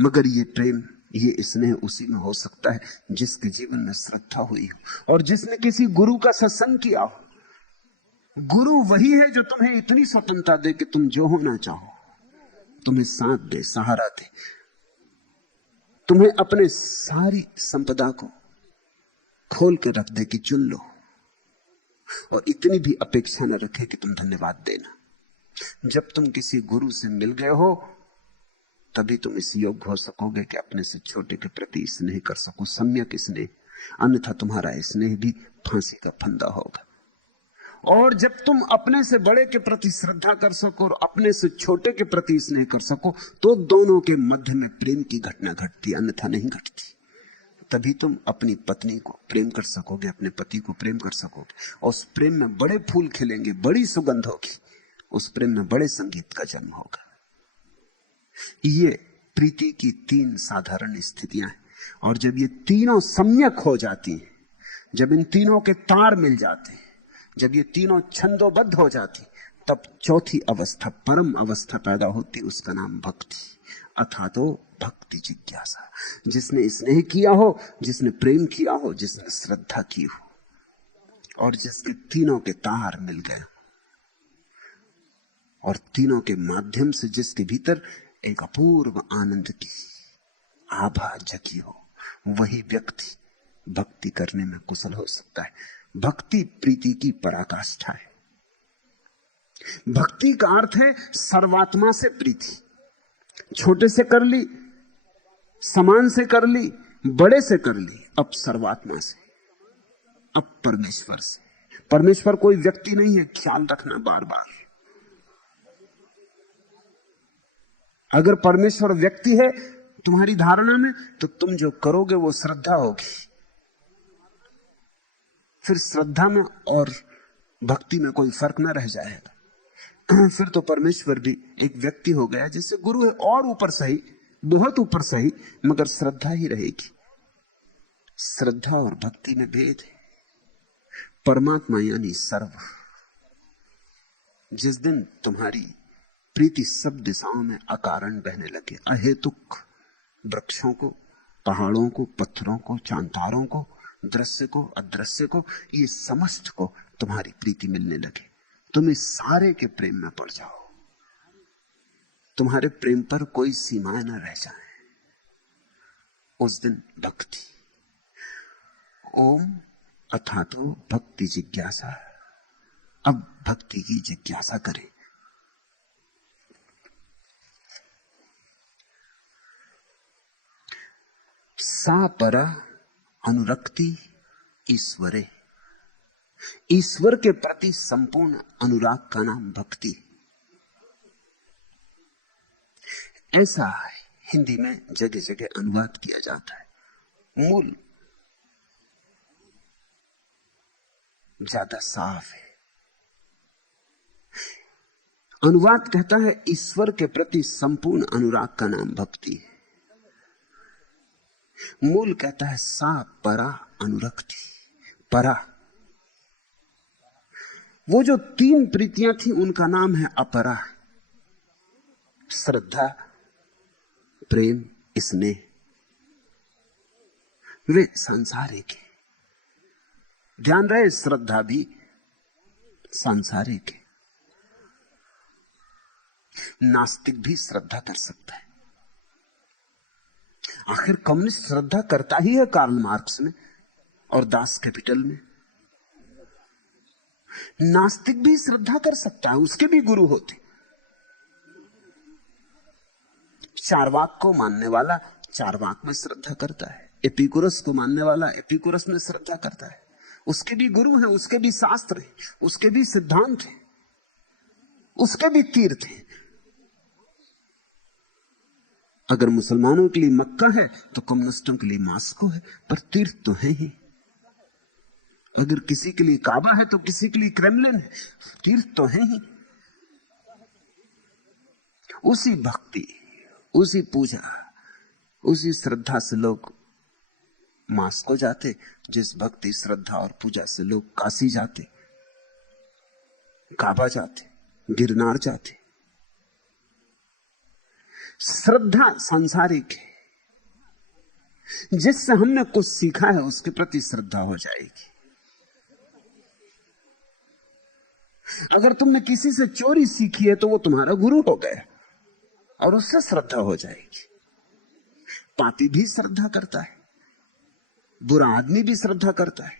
मगर ये प्रेम, ये स्नेह उसी में हो सकता है जिसके जीवन में श्रद्धा हुई हो और जिसने किसी गुरु का सत्संग किया हो। गुरु वही है जो तुम्हें इतनी स्वतंत्रता दे कि तुम जो होना चाहो, तुम्हें साथ दे, सहारा दे, तुम्हें अपने सारी संपदा को खोल के रख दे कि चुन लो, और इतनी भी अपेक्षा न रखे कि तुम धन्यवाद देना। जब तुम किसी गुरु से मिल गए हो तभी तुम इस योग्य हो सकोगे कि अपने से छोटे के प्रति स्नेह कर सको, सम्यक स्नेह। अन्यथा तुम्हारा स्नेह भी फांसी का फंदा होगा। और जब तुम अपने से बड़े के प्रति श्रद्धा कर सको और अपने से छोटे के प्रति स्नेह कर सको तो दोनों के मध्य में प्रेम की घटना घटती, अन्यथा नहीं घटती। तभी तुम अपनी पत्नी को प्रेम कर सकोगे, अपने पति को प्रेम कर सकोगे, और उस प्रेम में बड़े फूल खिलेंगे, बड़ी सुगंध होगी, उस प्रेम में बड़े संगीत का जन्म होगा। ये प्रीति की तीन साधारण स्थितियां हैं, और जब ये तीनों सम्यक हो जाती हैं, जब इन तीनों के तार मिल जाते हैं, जब ये तीनों छंदोबद्ध हो जाती, तब चौथी अवस्था, परम अवस्था पैदा होती, उसका नाम भक्ति, अथा तो भक्ति जिज्ञासा। जिसने स्नेह किया हो, जिसने प्रेम किया हो, जिसने श्रद्धा की हो, और जिसके तीनों के तार मिल गए और तीनों के माध्यम से जिसके भीतर एक अपूर्व आनंद की आभा जगी हो, वही व्यक्ति भक्ति करने में कुशल हो सकता है। भक्ति प्रीति की पराकाष्ठा है। भक्ति का अर्थ है सर्वात्मा से प्रीति। छोटे से कर ली, समान से कर ली, बड़े से कर ली, अब सर्वात्मा से, अब परमेश्वर से। परमेश्वर कोई व्यक्ति नहीं है, ख्याल रखना बार बार। अगर परमेश्वर व्यक्ति है तुम्हारी धारणा में, तो तुम जो करोगे वो श्रद्धा होगी। फिर श्रद्धा में और भक्ति में कोई फर्क न रह जाएगा। फिर तो परमेश्वर भी एक व्यक्ति हो गया, जैसे गुरु है, और ऊपर सही, बहुत ऊपर सही, मगर श्रद्धा ही रहेगी। श्रद्धा और भक्ति में भेद है। परमात्मा यानी सर्व। जिस दिन तुम्हारी प्रीति सब दिशाओं में अकारण बहने लगे, अहेतुक, वृक्षों को, पहाड़ों को, पत्थरों को, चांतारों को, दृश्य को, अदृश्य को, ये समस्त को तुम्हारी प्रीति मिलने लगे, तुम इस सारे के प्रेम में पड़ जाओ। तुम्हारे प्रेम पर कोई सीमाएं न रह जाए। उस दिन भक्ति। ओम अथा तो भक्ति जिज्ञासा। अब भक्ति की जिज्ञासा करें। सा परा अनुरक्ति ईश्वरे। ईश्वर के प्रति संपूर्ण अनुराग का नाम भक्ति। ऐसा हिंदी में जगह जगह अनुवाद किया जाता है। मूल ज्यादा साफ है। अनुवाद कहता है ईश्वर के प्रति संपूर्ण अनुराग का नाम भक्ति है। मूल कहता है सा परा अनुरक्ति। परा, वो जो तीन प्रीतियां थी उनका नाम है अपरा। श्रद्धा, प्रेम, स्नेह, वे सांसारिक है। ध्यान रहे, श्रद्धा भी सांसारिक है। नास्तिक भी श्रद्धा कर सकता है। आखिर कम्युनिस्ट श्रद्धा करता ही है, कार्ल मार्क्स में और दास कैपिटल में। नास्तिक भी श्रद्धा कर सकता है, उसके भी गुरु होते। चारवाक को मानने वाला चारवाक में श्रद्धा करता है, एपिकुरस को मानने वाला एपिकुरस में श्रद्धा करता है। उसके भी गुरु हैं, उसके भी शास्त्र हैं, उसके भी सिद्धांत हैं, उसके भी तीर्थ हैं। अगर मुसलमानों के लिए मक्का है तो कम्युनिस्टों के लिए मॉस्को है, पर तीर्थ तो है ही। अगर किसी के लिए काबा है तो किसी के लिए क्रेमलिन है, तीर्थ तो है ही। उसी भक्ति, उसी पूजा, उसी श्रद्धा से लोग मॉस्को जाते, जिस भक्ति, श्रद्धा और पूजा से लोग काशी जाते, काबा जाते, गिरनार जाते। श्रद्धा सांसारिक है, जिससे हमने कुछ सीखा है उसके प्रति श्रद्धा हो जाएगी। अगर तुमने किसी से चोरी सीखी है तो वो तुम्हारा गुरु हो गया और उससे श्रद्धा हो जाएगी। पापी भी श्रद्धा करता है, बुरा आदमी भी श्रद्धा करता है।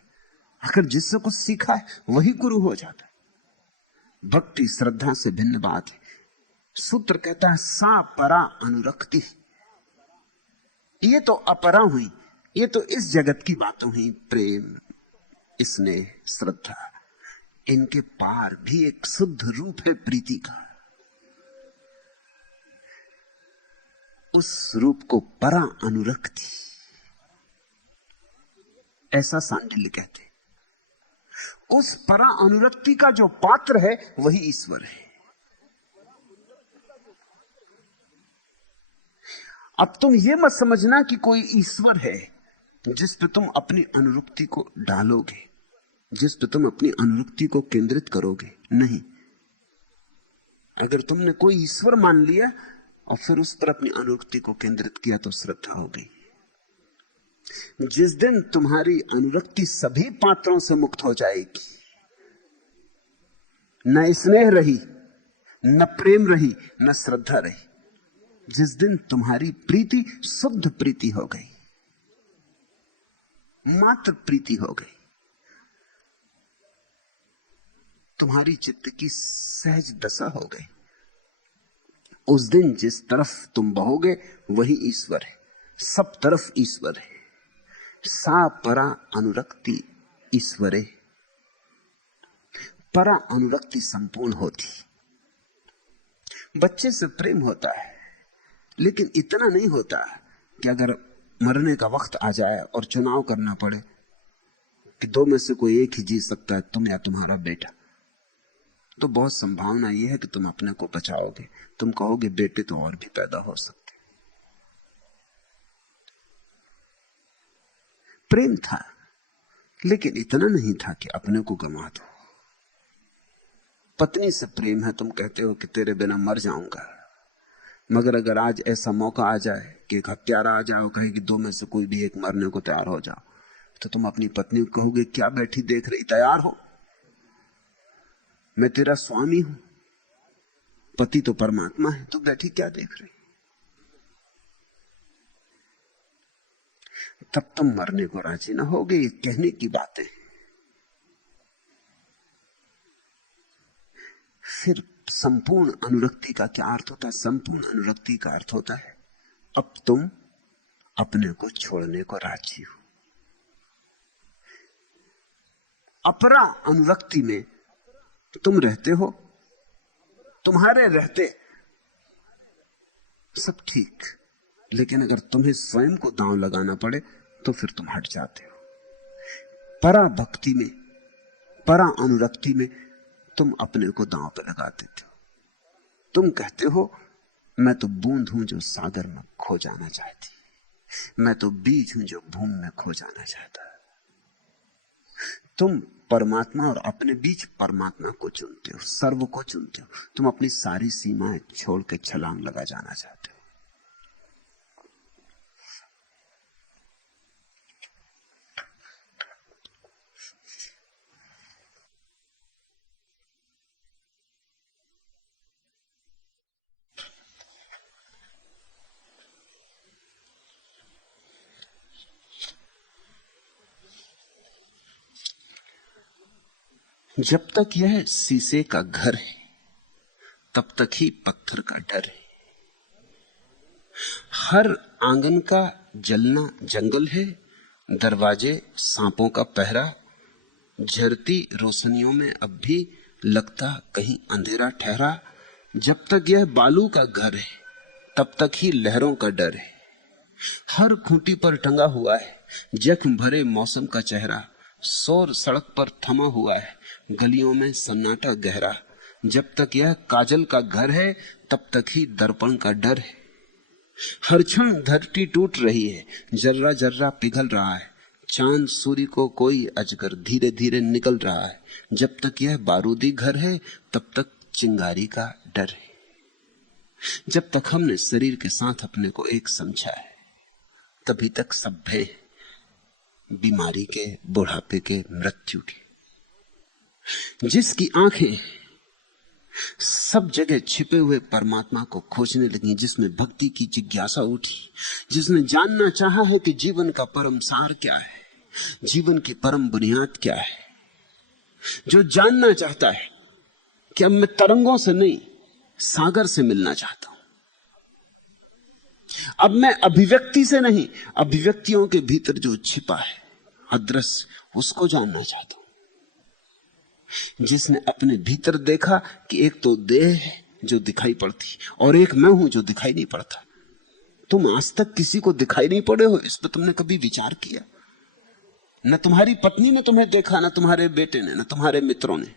अगर जिससे कुछ सीखा है वही गुरु हो जाता है। भक्ति श्रद्धा से भिन्न बात है। सूत्र कहता है सा परा अनुरक्ति। ये तो अपरा हुई, ये तो इस जगत की बातें हुई, प्रेम, स्नेह, श्रद्धा। इनके पार भी एक शुद्ध रूप है प्रीति का। उस रूप को परा अनुरक्ति, ऐसा सांडिल्य कहते। उस परा अनुरक्ति का जो पात्र है वही ईश्वर है। अब तुम ये मत समझना कि कोई ईश्वर है जिस पे तुम अपनी अनुरक्ति को डालोगे, जिस पे तुम अपनी अनुरक्ति को केंद्रित करोगे। नहीं, अगर तुमने कोई ईश्वर मान लिया और फिर उस पर अपनी अनुरक्ति को केंद्रित किया तो श्रद्धा हो गई। जिस दिन तुम्हारी अनुरक्ति सभी पात्रों से मुक्त हो जाएगी, न स्नेह रही, न प्रेम रही, न श्रद्धा रही, जिस दिन तुम्हारी प्रीति शुद्ध प्रीति हो गई, मात्र प्रीति हो गई, तुम्हारी चित्त की सहज दशा हो गई, उस दिन जिस तरफ तुम बहोगे वही ईश्वर है। सब तरफ ईश्वर है। सा परा अनुरक्ति ईश्वरे। परा अनुरक्ति संपूर्ण होती। बच्चे से प्रेम होता है, लेकिन इतना नहीं होता कि अगर मरने का वक्त आ जाए और चुनाव करना पड़े कि दो में से कोई एक ही जी सकता है, तुम या तुम्हारा बेटा, तो बहुत संभावना यह है कि तुम अपने को बचाओगे। तुम कहोगे बेटे तो और भी पैदा हो सकते। प्रेम था, लेकिन इतना नहीं था कि अपने को गंवा दो। पत्नी से प्रेम है, तुम कहते हो कि तेरे बिना मर जाऊंगा, मगर अगर आज ऐसा मौका आ जाए कि एक हत्यारा आ जाए और कहे कि दो में से कोई भी एक मरने को तैयार हो जाओ, तो तुम अपनी पत्नी को कहोगे क्या बैठी देख रही, तैयार हो, मैं तेरा स्वामी हूं। पति तो परमात्मा है, तू बैठी क्या देख रही। तब तुम मरने को राजी ना होगे। ये कहने की बातें। फिर संपूर्ण अनुरक्ति का क्या अर्थ होता है? संपूर्ण अनुरक्ति का अर्थ होता है अब तुम अपने को छोड़ने को राजी हो। अपरा अनुरक्ति में तुम रहते हो, तुम्हारे रहते सब ठीक, लेकिन अगर तुम्हें स्वयं को दांव लगाना पड़े तो फिर तुम हट जाते हो। परा भक्ति में, परा अनुरक्ति में तुम अपने को दांव पे लगा देते हो। तुम कहते हो मैं तो बूंद हूं जो सागर में खो जाना चाहती, मैं तो बीज हूं जो भूमि में खो जाना चाहता। तुम परमात्मा और अपने बीच परमात्मा को चुनते हो, सर्व को चुनते हो। तुम अपनी सारी सीमाएं छोड़ के छलांग लगा जाना चाहते हो। जब तक यह शीशे का घर है तब तक ही पत्थर का डर है। हर आंगन का जलना जंगल है, दरवाजे सांपों का पहरा। झरती रोशनियों में अब भी लगता कहीं अंधेरा ठहरा। जब तक यह बालू का घर है तब तक ही लहरों का डर है। हर खूंटी पर टंगा हुआ है जख्म भरे मौसम का चेहरा। शोर सड़क पर थमा हुआ है, गलियों में सन्नाटा गहरा। जब तक यह काजल का घर है तब तक ही दर्पण का डर है। हर क्षण धरती टूट रही है, जर्रा जर्रा पिघल रहा है। चांद सूर्य को कोई अजगर धीरे धीरे निकल रहा है। जब तक यह बारूदी घर है तब तक चिंगारी का डर है। जब तक हमने शरीर के साथ अपने को एक समझा है, तभी तक सब भय, बीमारी के, बुढ़ापे के, मृत्यु के। जिसकी आंखें सब जगह छिपे हुए परमात्मा को खोजने लगी, जिसमें भक्ति की जिज्ञासा उठी, जिसने जानना चाहा है कि जीवन का परम सार क्या है, जीवन की परम बुनियाद क्या है, जो जानना चाहता है कि अब मैं तरंगों से नहीं सागर से मिलना चाहता हूं, अब मैं अभिव्यक्ति से नहीं अभिव्यक्तियों के भीतर जो छिपा है अदृश्य, उसको जानना चाहता हूं। जिसने अपने भीतर देखा कि एक तो देह है जो दिखाई पड़ती और एक मैं हूं जो दिखाई नहीं पड़ता। तुम आज तक किसी को दिखाई नहीं पड़े हो, इस पर तुमने कभी विचार किया? न तुम्हारी पत्नी ने तुम्हें देखा, न तुम्हारे बेटे ने, न तुम्हारे मित्रों ने,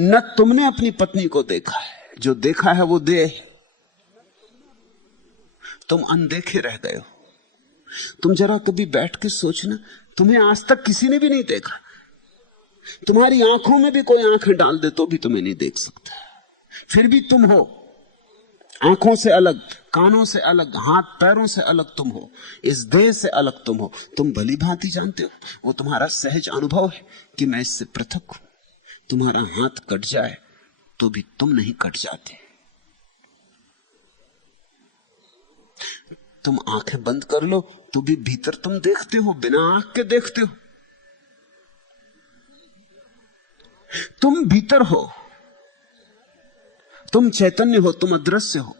न तुमने अपनी पत्नी को देखा है। जो देखा है वो देह है। तुम अनदेखे रह गए हो। तुम जरा कभी बैठ के सोचना, तुम्हें आज तक किसी ने भी नहीं देखा। तुम्हारी आंखों में भी कोई आंखें डाल दे तो भी तुम्हें नहीं देख सकता, फिर भी तुम हो। आंखों से अलग, कानों से अलग, हाथ पैरों से अलग तुम हो, इस देह से अलग तुम हो। तुम भली भांति जानते हो, वो तुम्हारा सहज अनुभव है कि मैं इससे पृथक हूं। तुम्हारा हाथ कट जाए तो भी तुम नहीं कट जाते। तुम आंखें बंद कर लो तो भी भीतर तुम देखते हो, बिना आंख के देखते हो। तुम भीतर हो, तुम चैतन्य हो, तुम अदृश्य हो।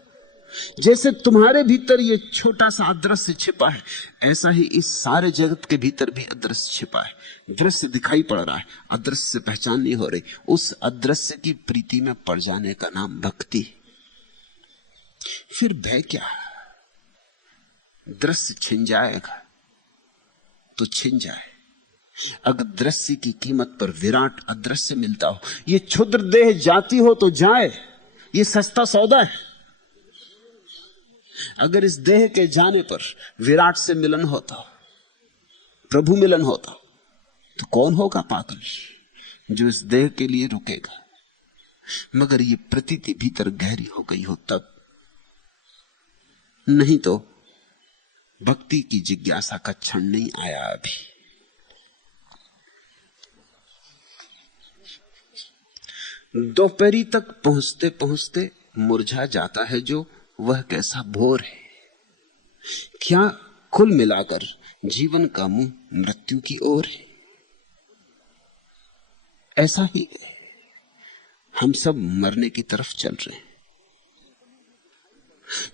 जैसे तुम्हारे भीतर ये छोटा सा अदृश्य छिपा है, ऐसा ही इस सारे जगत के भीतर भी अदृश्य छिपा है। दृश्य दिखाई पड़ रहा है, अदृश्य से पहचान नहीं हो रही। उस अदृश्य की प्रीति में पड़ जाने का नाम भक्ति। फिर भय क्या? दृश्य छिन जाएगा तो छिन जाए। अगर दृश्य की कीमत पर विराट अदृश्य मिलता हो, ये क्षुद्र देह जाती हो तो जाए, ये सस्ता सौदा है। अगर इस देह के जाने पर विराट से मिलन होता, प्रभु मिलन होता, तो कौन होगा पागल जो इस देह के लिए रुकेगा? मगर ये प्रतीति भीतर गहरी हो गई हो तब, नहीं तो भक्ति की जिज्ञासा का क्षण नहीं आया अभी। दोपहरी तक पहुंचते पहुंचते मुरझा जाता है जो, वह कैसा भोर है। क्या कुल मिलाकर जीवन का मुंह मृत्यु की ओर है? ऐसा ही है, हम सब मरने की तरफ चल रहे हैं।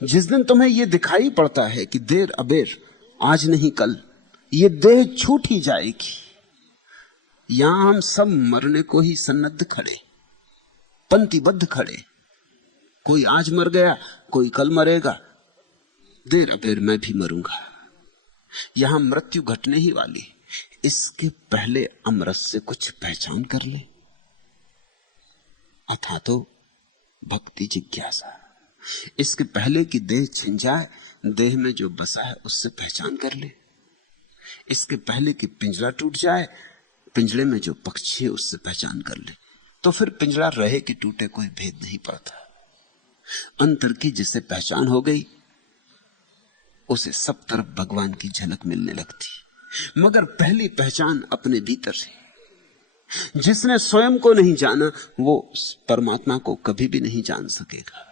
जिस दिन तुम्हें यह दिखाई पड़ता है कि देर अबेर, आज नहीं कल, ये देह छूट ही जाएगी, यहां हम सब मरने को ही सन्नद्ध खड़े, पंक्तिबद्ध खड़े। कोई आज मर गया, कोई कल मरेगा, देर अबेर मैं भी मरूंगा। यहां मृत्यु घटने ही वाली। इसके पहले अमृत से कुछ पहचान कर ले, अथा तो भक्ति जिज्ञासा। इसके पहले कि देह छिन जाए, देह में जो बसा है उससे पहचान कर ले। इसके पहले कि पिंजरा टूट जाए, पिंजरे में जो पक्षी है उससे पहचान कर ले। तो फिर पिंजरा रहे कि टूटे कोई भेद नहीं पड़ता। अंतर की जिसे पहचान हो गई, उसे सब तरफ भगवान की झलक मिलने लगती। मगर पहली पहचान अपने भीतर है। जिसने स्वयं को नहीं जाना, वो परमात्मा को कभी भी नहीं जान सकेगा।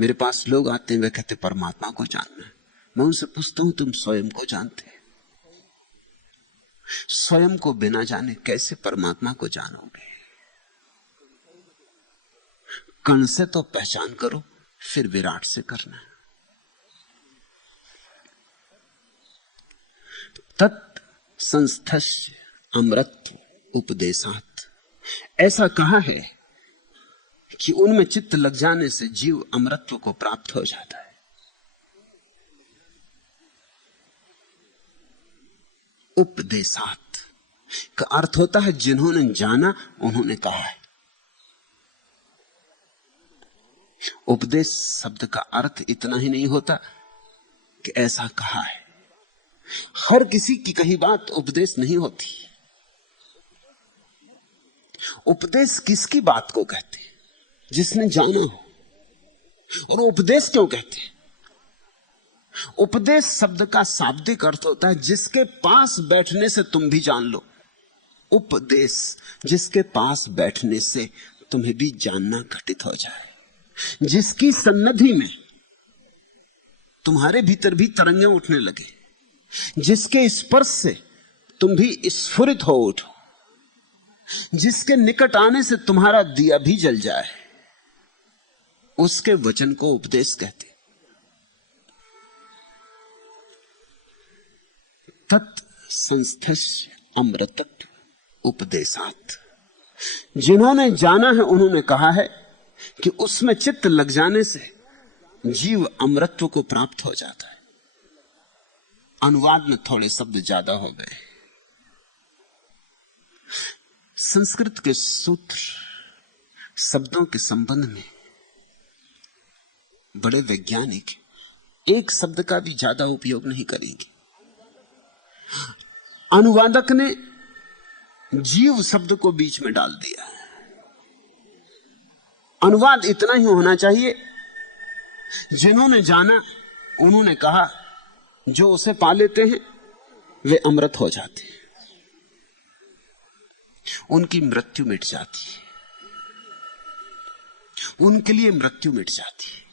मेरे पास लोग आते हैं, वे कहते परमात्मा को जानना। मैं उनसे पूछता हूं, तुम स्वयं को जानते? स्वयं को बिना जाने कैसे परमात्मा को जानोगे? कण से तो पहचान करो, फिर विराट से करना। तत् संस्थस्य अमृत उपदेशात्, ऐसा कहा है कि उनमें चित्त लग जाने से जीव अमृतत्व को प्राप्त हो जाता है। उपदेशात् का अर्थ होता है जिन्होंने जाना उन्होंने कहा है। उपदेश शब्द का अर्थ इतना ही नहीं होता कि ऐसा कहा है। हर किसी की कही बात उपदेश नहीं होती। उपदेश किसकी बात को कहते हैं? जिसने जाना हो। और उपदेश क्यों कहते हैं? उपदेश शब्द का शाब्दिक अर्थ होता है जिसके पास बैठने से तुम भी जान लो। उपदेश, जिसके पास बैठने से तुम्हें भी जानना घटित हो जाए, जिसकी सन्निधि में तुम्हारे भीतर भी तरंगें उठने लगे, जिसके स्पर्श से तुम भी स्फुरित हो उठो, जिसके निकट आने से तुम्हारा दिया भी जल जाए, उसके वचन को उपदेश कहते। तत् संस्थस्य अमृतत्व उपदेशात्। जिन्होंने जाना है उन्होंने कहा है कि उसमें चित्त लग जाने से जीव अमृतत्व को प्राप्त हो जाता है। अनुवाद में थोड़े शब्द ज्यादा हो गए। संस्कृत के सूत्र शब्दों के संबंध में बड़े वैज्ञानिक एक शब्द का भी ज्यादा उपयोग नहीं करेंगे। अनुवादक ने जीव शब्द को बीच में डाल दिया। अनुवाद इतना ही होना चाहिए, जिन्होंने जाना उन्होंने कहा, जो उसे पा लेते हैं वे अमृत हो जाते हैं, उनकी मृत्यु मिट जाती है, उनके लिए मृत्यु मिट जाती है,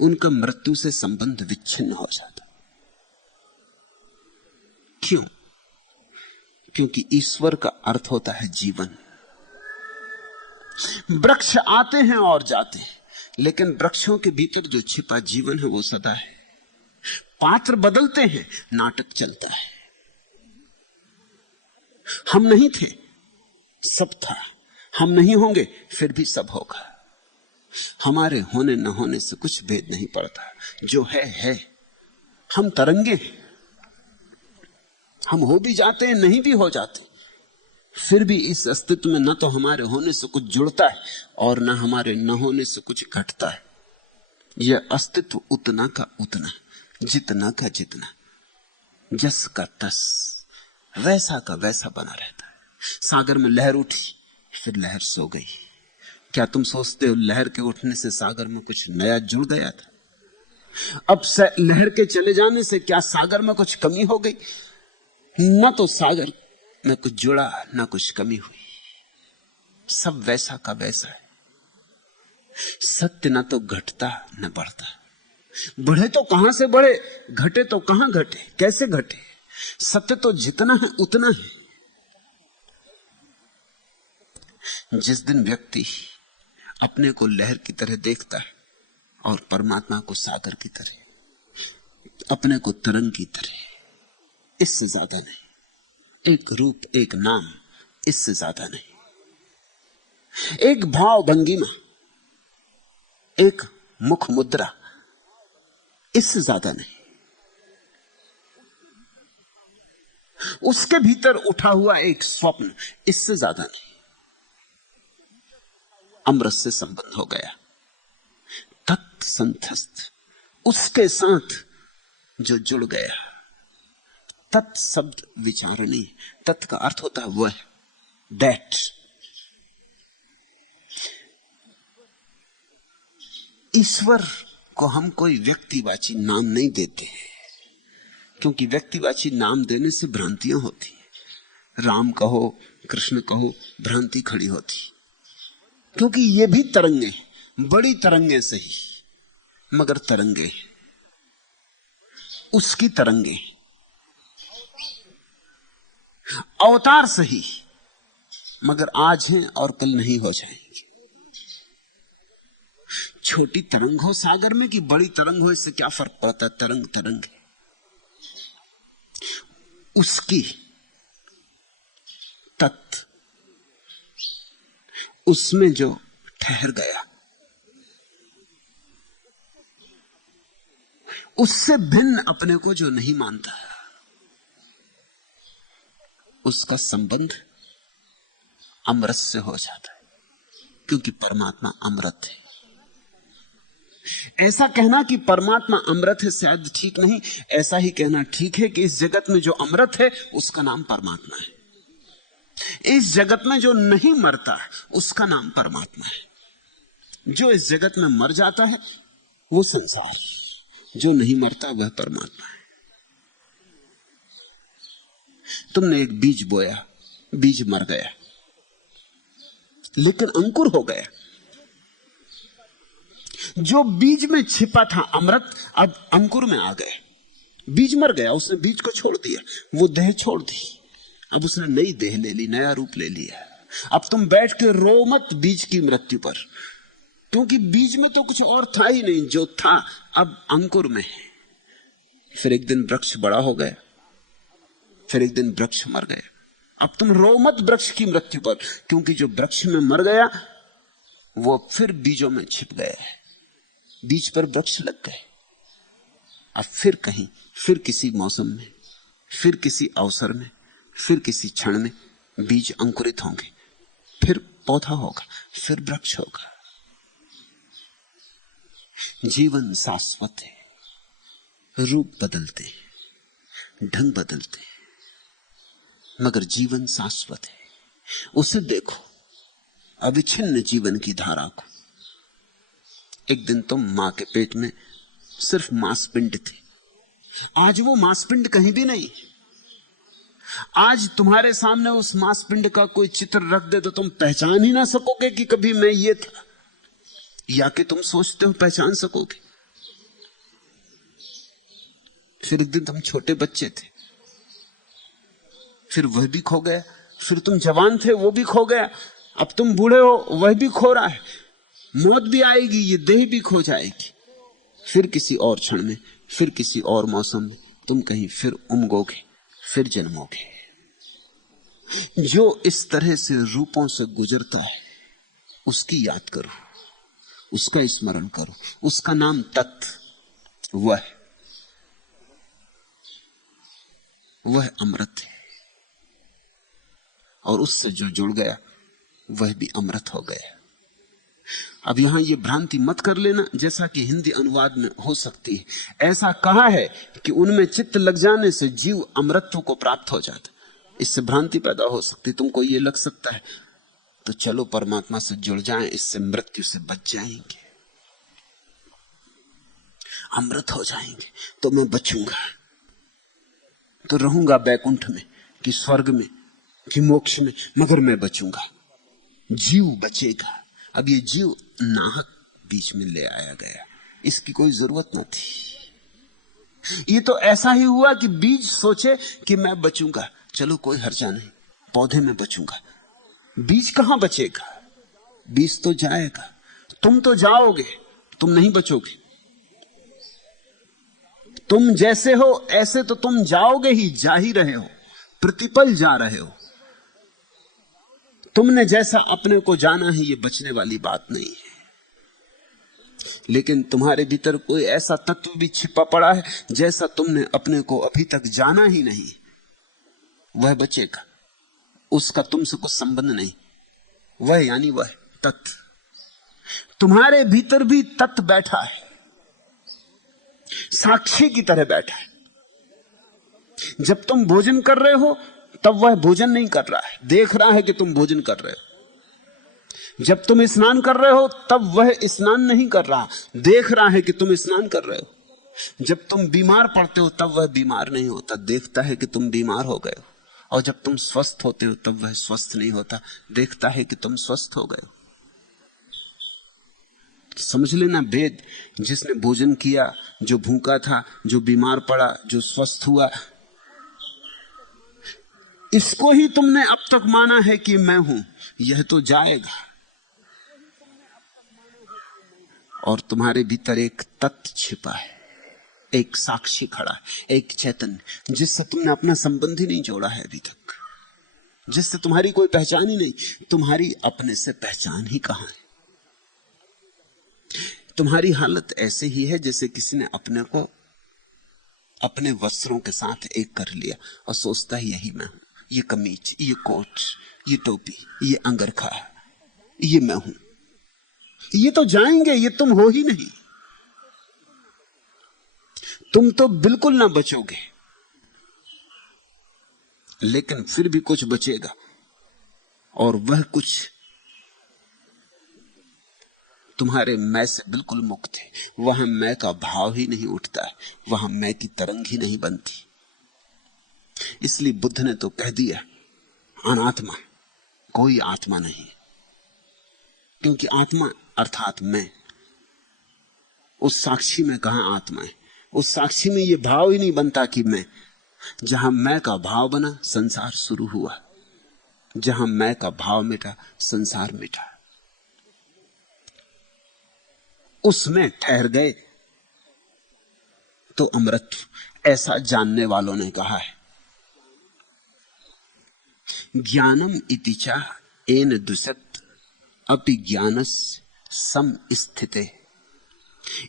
उनका मृत्यु से संबंध विच्छिन्न हो जाता। क्यों? क्योंकि ईश्वर का अर्थ होता है जीवन। वृक्ष आते हैं और जाते हैं, लेकिन वृक्षों के भीतर जो छिपा जीवन है वो सदा है। पात्र बदलते हैं, नाटक चलता है। हम नहीं थे, सब था। हम नहीं होंगे, फिर भी सब होगा। हमारे होने न होने से कुछ भेद नहीं पड़ता। जो है। हम तरंगे हैं। हम हो भी जाते हैं, नहीं भी हो जाते, फिर भी इस अस्तित्व में न तो हमारे होने से कुछ जुड़ता है और न हमारे न होने से कुछ घटता है। यह अस्तित्व उतना का उतना, जितना का जितना, जस का तस, वैसा का वैसा बना रहता है। सागर में लहर उठी, फिर लहर सो गई। क्या तुम सोचते हो लहर के उठने से सागर में कुछ नया जुड़ गया था? अब लहर के चले जाने से क्या सागर में कुछ कमी हो गई? न तो सागर में कुछ जुड़ा, न कुछ कमी हुई। सब वैसा का वैसा है। सत्य न तो घटता न बढ़ता। बढ़े तो कहां से बढ़े, घटे तो कहां घटे, कैसे घटे? सत्य तो जितना है उतना है। जिस दिन व्यक्ति अपने को लहर की तरह देखता है और परमात्मा को सागर की तरह, अपने को तरंग की तरह, इससे ज्यादा नहीं। एक रूप, एक नाम, इससे ज्यादा नहीं। एक भाव भंगिमा, एक मुख मुद्रा, इससे ज्यादा नहीं। उसके भीतर उठा हुआ एक स्वप्न, इससे ज्यादा नहीं। अमृत से संबंध हो गया। तत्संतस्थ, उसके साथ जो जुड़ गया। तत् शब्द विचारणी, तत् का अर्थ होता है वह, दैट। ईश्वर को हम कोई व्यक्तिवाची नाम नहीं देते हैं, क्योंकि व्यक्तिवाची नाम देने से भ्रांतियां होती हैं। राम कहो, कृष्ण कहो, भ्रांति खड़ी होती, क्योंकि ये भी तरंगे, बड़ी तरंगे सही, मगर तरंगे, उसकी तरंगे। अवतार सही, मगर आज हैं और कल नहीं हो जाएंगे। छोटी तरंग हो सागर में कि बड़ी तरंग हो, इससे क्या फर्क पड़ता है? तरंग तरंग है। उसकी तत्व, उसमें जो ठहर गया, उससे भिन्न अपने को जो नहीं मानता, उसका संबंध अमृत से हो जाता है, क्योंकि परमात्मा अमृत है। ऐसा कहना कि परमात्मा अमृत है शायद ठीक नहीं, ऐसा ही कहना ठीक है कि इस जगत में जो अमृत है उसका नाम परमात्मा है। इस जगत में जो नहीं मरता उसका नाम परमात्मा है। जो इस जगत में मर जाता है वो संसार, जो नहीं मरता वह परमात्मा है। तुमने एक बीज बोया, बीज मर गया, लेकिन अंकुर हो गया। जो बीज में छिपा था अमृत, अब अंकुर में आ गया। बीज मर गया, उसने बीज को छोड़ दिया, वो देह छोड़ दी, अब उसने नई देह ले ली, नया रूप ले लिया। अब तुम बैठ के रो मत बीज की मृत्यु पर, क्योंकि बीज में तो कुछ और था ही नहीं, जो था अब अंकुर में है। फिर एक दिन वृक्ष बड़ा हो गया, फिर एक दिन वृक्ष मर गया। अब तुम रो मत वृक्ष की मृत्यु पर, क्योंकि जो वृक्ष में मर गया वो फिर बीजों में छिप गया है, बीज पर वृक्ष लग गए। अब फिर कहीं, फिर किसी मौसम में, फिर किसी अवसर में, फिर किसी क्षण में बीज अंकुरित होंगे, फिर पौधा होगा, फिर वृक्ष होगा। जीवन शाश्वत है, रूप बदलते हैं, ढंग बदलते हैं, मगर जीवन शाश्वत है। उसे देखो, अविच्छिन्न जीवन की धारा को। एक दिन तुम मां के पेट में सिर्फ मांसपिंड थे, आज वो मांसपिंड कहीं भी नहीं। आज तुम्हारे सामने उस मांसपिंड का कोई चित्र रख दे तो तुम पहचान ही ना सकोगे कि कभी मैं ये था, या कि तुम सोचते हो पहचान सकोगे। फिर एक दिन तुम छोटे बच्चे थे, फिर वह भी खो गया, फिर तुम जवान थे, वो भी खो गया, अब तुम बूढ़े हो, वह भी खो रहा है। मौत भी आएगी, ये देह भी खो जाएगी। फिर किसी और क्षण में, फिर किसी और मौसम में तुम कहीं फिर उमगोगे, फिर जन्मोगे। जो इस तरह से रूपों से गुजरता है उसकी याद करो, उसका स्मरण करो, उसका नाम तत्व, वह अमृत है, और उससे जो जुड़ गया वह भी अमृत हो गया। अब यहां यह भ्रांति मत कर लेना, जैसा कि हिंदी अनुवाद में हो सकती है। ऐसा कहा है कि उनमें चित्त लग जाने से जीव अमृतत्व को प्राप्त हो जाता, इससे भ्रांति पैदा हो सकती। तुमको ये लग सकता है तो चलो परमात्मा से जुड़ जाएं, इससे मृत्यु से बच जाएंगे, अमृत हो जाएंगे, तो मैं बचूंगा, तो रहूंगा बैकुंठ में कि स्वर्ग में कि मोक्ष में, मगर मैं बचूंगा, जीव बचेगा। अब ये जीव नाहक बीच में ले आया गया, इसकी कोई जरूरत न थी। ये तो ऐसा ही हुआ कि बीज सोचे कि मैं बचूंगा, चलो कोई हर्जा नहीं, पौधे में बचूंगा। बीज कहां बचेगा, बीज तो जाएगा, तुम तो जाओगे, तुम नहीं बचोगे। तुम जैसे हो ऐसे तो तुम जाओगे ही, जा ही रहे हो, प्रतिपल जा रहे हो। तुमने जैसा अपने को जाना है ये बचने वाली बात नहीं है, लेकिन तुम्हारे भीतर कोई ऐसा तत्व भी छिपा पड़ा है जैसा तुमने अपने को अभी तक जाना ही नहीं, वह बचेगा, उसका तुमसे कुछ संबंध नहीं। वह यानी वह तत्व, तुम्हारे भीतर भी तत्व बैठा है, साक्षी की तरह बैठा है। जब तुम भोजन कर रहे हो तब वह भोजन नहीं कर रहा है, देख रहा है कि तुम भोजन कर रहे हो। जब तुम स्नान कर रहे हो तब वह स्नान नहीं कर रहा, देख रहा है कि तुम स्नान कर रहे हो। जब तुम बीमार पड़ते हो तब वह बीमार नहीं होता, देखता है कि तुम बीमार हो गए हो। और जब तुम स्वस्थ होते हो तब वह स्वस्थ नहीं होता, देखता है कि तुम स्वस्थ हो गए हो। समझ लेना भेद। जिसने भोजन किया, जो भूखा था, जो बीमार पड़ा, जो स्वस्थ हुआ, इसको ही तुमने अब तक माना है कि मैं हूं, यह तो जाएगा। और तुम्हारे भीतर एक तत्व छिपा है, एक साक्षी खड़ा है, एक चैतन्य, जिससे तुमने अपना संबंध ही नहीं जोड़ा है अभी तक, जिससे तुम्हारी कोई पहचान ही नहीं। तुम्हारी अपने से पहचान ही कहां है। तुम्हारी हालत ऐसे ही है जैसे किसी ने अपने को अपने वस्त्रों के साथ एक कर लिया और सोचता है यही मैं हूं, ये कमीज, ये कोट, ये टोपी, ये अंगरखा, ये मैं हूं। ये तो जाएंगे, ये तुम हो ही नहीं। तुम तो बिल्कुल ना बचोगे, लेकिन फिर भी कुछ बचेगा, और वह कुछ तुम्हारे मैं से बिल्कुल मुक्त है। वहां मैं का भाव ही नहीं उठता है, वहां मैं की तरंग ही नहीं बनती। इसलिए बुद्ध ने तो कह दिया अनात्मा, कोई आत्मा नहीं, क्योंकि आत्मा अर्थात मैं। उस साक्षी में कहां आत्मा है? उस साक्षी में यह भाव ही नहीं बनता कि मैं। जहां मैं का भाव बना संसार शुरू हुआ, जहां मैं का भाव मिटा संसार मिटा। उसमें ठहर गए तो अमृत। ऐसा जानने वालों ने कहा है। ज्ञानम इति च एन दुसत अपि ज्ञानस सम स्थिते।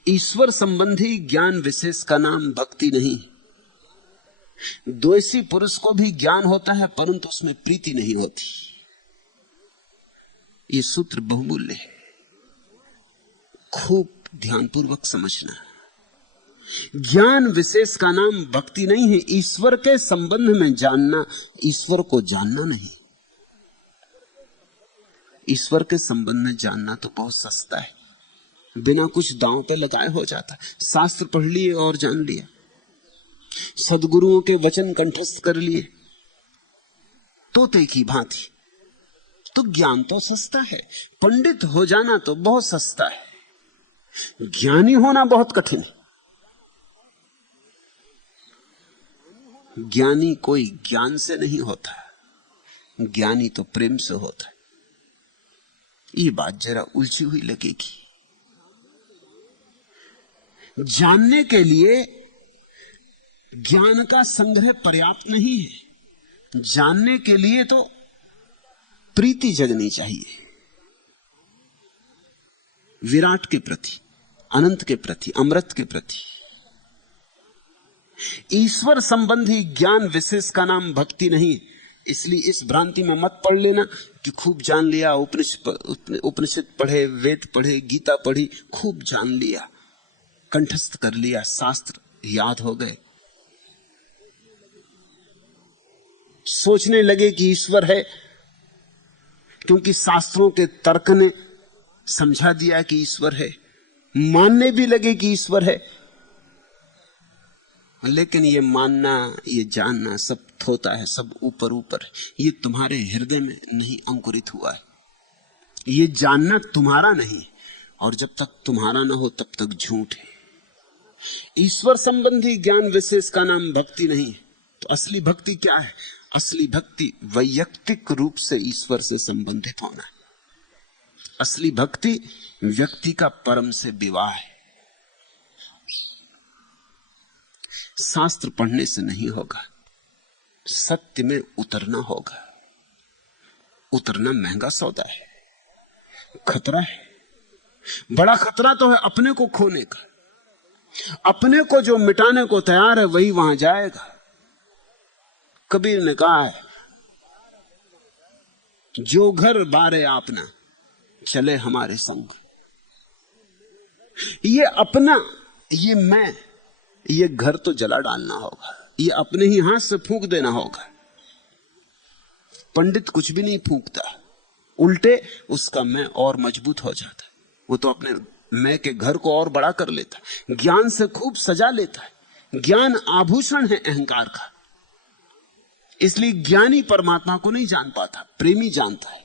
ईश्वर संबंधी ज्ञान विशेष का नाम भक्ति नहीं। द्वेषी पुरुष को भी ज्ञान होता है, परंतु उसमें प्रीति नहीं होती। ये सूत्र बहुमूल्य है, खूब ध्यानपूर्वक समझना। ज्ञान विशेष का नाम भक्ति नहीं है। ईश्वर के संबंध में जानना, ईश्वर को जानना नहीं। ईश्वर के संबंध में जानना तो बहुत सस्ता है, बिना कुछ दांव पे लगाए हो जाता है। शास्त्र पढ़ लिए और जान लिया, सदगुरुओं के वचन कंठस्थ कर लिए तोते की भांति, तो ज्ञान तो सस्ता है। पंडित हो जाना तो बहुत सस्ता है, ज्ञानी होना बहुत कठिन है। ज्ञानी कोई ज्ञान से नहीं होता, ज्ञानी तो प्रेम से होता है। ये बात जरा उलझी हुई लगेगी। जानने के लिए ज्ञान का संग्रह पर्याप्त नहीं है। जानने के लिए तो प्रीति जगनी चाहिए, विराट के प्रति, अनंत के प्रति, अमृत के प्रति। ईश्वर संबंधी ज्ञान विशेष का नाम भक्ति नहीं। इसलिए इस भ्रांति में मत पढ़ लेना कि खूब जान लिया, उपनिषद पढ़े, वेद पढ़े, गीता पढ़ी, खूब जान लिया, कंठस्थ कर लिया, शास्त्र याद हो गए, सोचने लगे कि ईश्वर है क्योंकि शास्त्रों के तर्क ने समझा दिया कि ईश्वर है, मानने भी लगे कि ईश्वर है। लेकिन ये मानना, ये जानना सब थोता है, सब ऊपर ऊपर है। ये तुम्हारे हृदय में नहीं अंकुरित हुआ है। ये जानना तुम्हारा नहीं, और जब तक तुम्हारा ना हो तब तक झूठ है। ईश्वर संबंधी ज्ञान विशेष का नाम भक्ति नहीं। तो असली भक्ति क्या है? असली भक्ति वैयक्तिक रूप से ईश्वर से संबंधित होना है। असली भक्ति व्यक्ति का परम से विवाह है। शास्त्र पढ़ने से नहीं होगा, सत्य में उतरना होगा। उतरना महंगा सौदा है, खतरा है, बड़ा खतरा तो है अपने को खोने का। अपने को जो मिटाने को तैयार है वही वहां जाएगा। कबीर ने कहा है, जो घर बारे आपना चले हमारे संग। ये अपना, ये मैं, ये घर तो जला डालना होगा, ये अपने ही हाथ से फूंक देना होगा। पंडित कुछ भी नहीं फूंकता, उल्टे उसका मैं और मजबूत हो जाता है। वो तो अपने मैं के घर को और बड़ा कर लेता है, ज्ञान से खूब सजा लेता है। ज्ञान आभूषण है अहंकार का। इसलिए ज्ञानी परमात्मा को नहीं जान पाता, प्रेमी जानता है।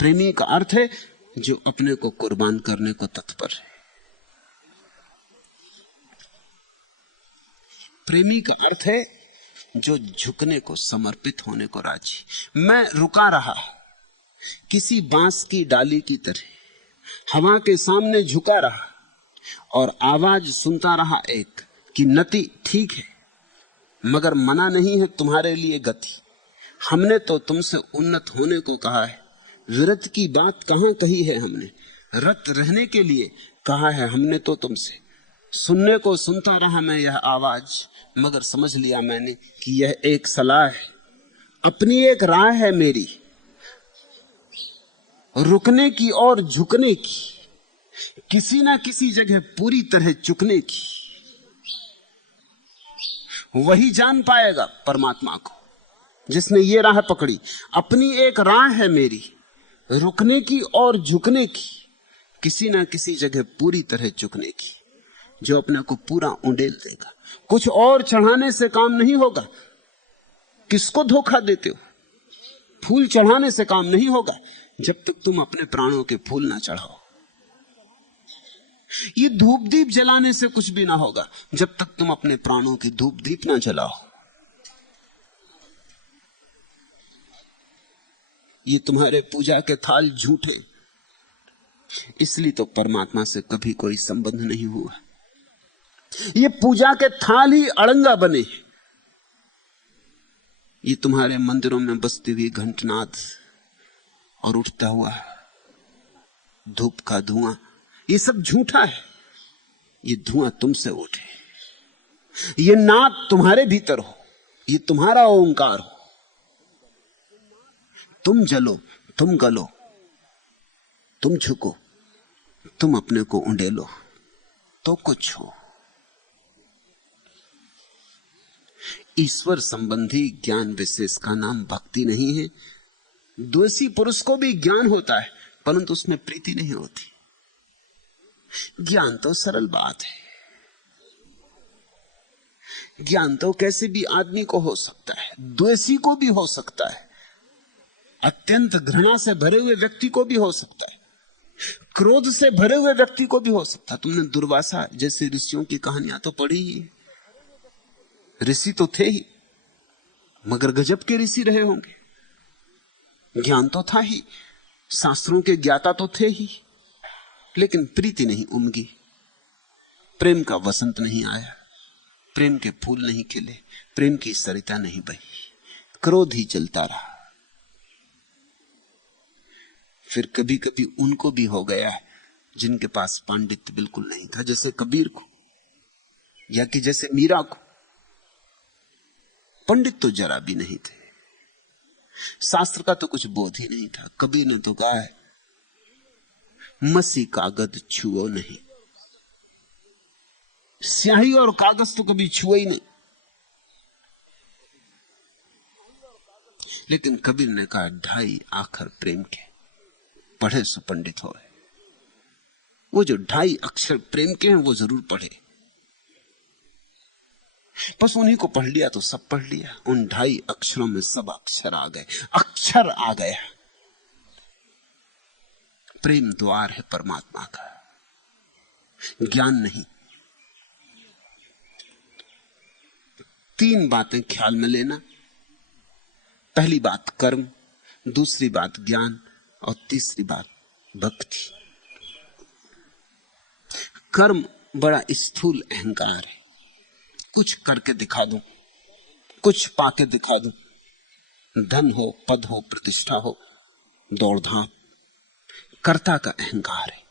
प्रेमी का अर्थ है जो अपने को कुर्बान करने को तत्पर है। प्रेमी का अर्थ है जो झुकने को, समर्पित होने को राजी। मैं रुका रहा किसी बांस की डाली की तरह, हवा के सामने झुका रहा और आवाज सुनता रहा एक कि नति ठीक है, मगर मना नहीं है तुम्हारे लिए गति। हमने तो तुमसे उन्नत होने को कहा है, विरत की बात कहां कही है हमने। रत रहने के लिए कहा है हमने तो तुमसे। सुनने को सुनता रहा मैं यह आवाज, मगर समझ लिया मैंने कि यह एक सलाह है, अपनी एक राह है मेरी, रुकने की और झुकने की, किसी ना किसी जगह पूरी तरह चुकने की। वही जान पाएगा परमात्मा को जिसने ये राह पकड़ी। अपनी एक राह है मेरी, रुकने की और झुकने की, किसी ना किसी जगह पूरी तरह झुकने की, जो अपने को पूरा उंडेल देगा। कुछ और चढ़ाने से काम नहीं होगा। किसको धोखा देते हो? फूल चढ़ाने से काम नहीं होगा जब तक तुम अपने प्राणों के फूल ना चढ़ाओ। ये धूप दीप जलाने से कुछ भी ना होगा जब तक तुम अपने प्राणों की धूप दीप ना जलाओ। ये तुम्हारे पूजा के थाल झूठे, इसलिए तो परमात्मा से कभी कोई संबंध नहीं हुआ। ये पूजा के थाल ही अड़ंगा बने। ये तुम्हारे मंदिरों में बसती हुई घंटनाद और उठता हुआ धूप का धुआं, ये सब झूठा है। ये धुआं तुमसे उठे, ये नाद तुम्हारे भीतर हो, ये तुम्हारा ओंकार हो। तुम जलो, तुम गलो, तुम झुको, तुम अपने को उंडेलो तो कुछ हो। ईश्वर संबंधी ज्ञान विशेष का नाम भक्ति नहीं है। द्वेषी पुरुष को भी ज्ञान होता है, परंतु उसमें प्रीति नहीं होती। ज्ञान तो सरल बात है। ज्ञान तो कैसे भी आदमी को हो सकता है, द्वेषी को भी हो सकता है, अत्यंत घृणा से भरे हुए व्यक्ति को भी हो सकता है, क्रोध से भरे हुए व्यक्ति को भी हो सकता है। तुमने दुर्वासा जैसे ऋषियों की कहानियां तो पढ़ी ही। ऋषि तो थे ही, मगर गजब के ऋषि रहे होंगे। ज्ञान तो था ही, शास्त्रों के ज्ञाता तो थे ही, लेकिन प्रीति नहीं उमगी, प्रेम का वसंत नहीं आया, प्रेम के फूल नहीं खिले, प्रेम की सरिता नहीं बही, क्रोध ही चलता रहा। फिर कभी कभी उनको भी हो गया है जिनके पास पांडित्य बिल्कुल नहीं था, जैसे कबीर को या कि जैसे मीरा को। पंडित तो जरा भी नहीं थे, शास्त्र का तो कुछ बोध ही नहीं था। कबीर ने तो कहा है, मसी कागज छुओ नहीं। स्याही और कागज तो कभी छुए ही नहीं। लेकिन कबीर ने कहा, ढाई आखर प्रेम के पढ़े सो पंडित होए। वो जो 2.5 अक्षर प्रेम के हैं वो जरूर पढ़े। बस उन्हीं को पढ़ लिया तो सब पढ़ लिया। उन 2.5 अक्षरों में सब अक्षर आ गए, अक्षर आ गया। प्रेम द्वार है परमात्मा का, ज्ञान नहीं। 3 बातें ख्याल में लेना। पहली बात कर्म, दूसरी बात ज्ञान और तीसरी बात भक्ति। कर्म बड़ा स्थूल अहंकार है, कुछ करके दिखा दूं, कुछ पाके दिखा दूं। धन हो, पद हो, प्रतिष्ठा हो, दौड़धाम, कर्ता का अहंकार है।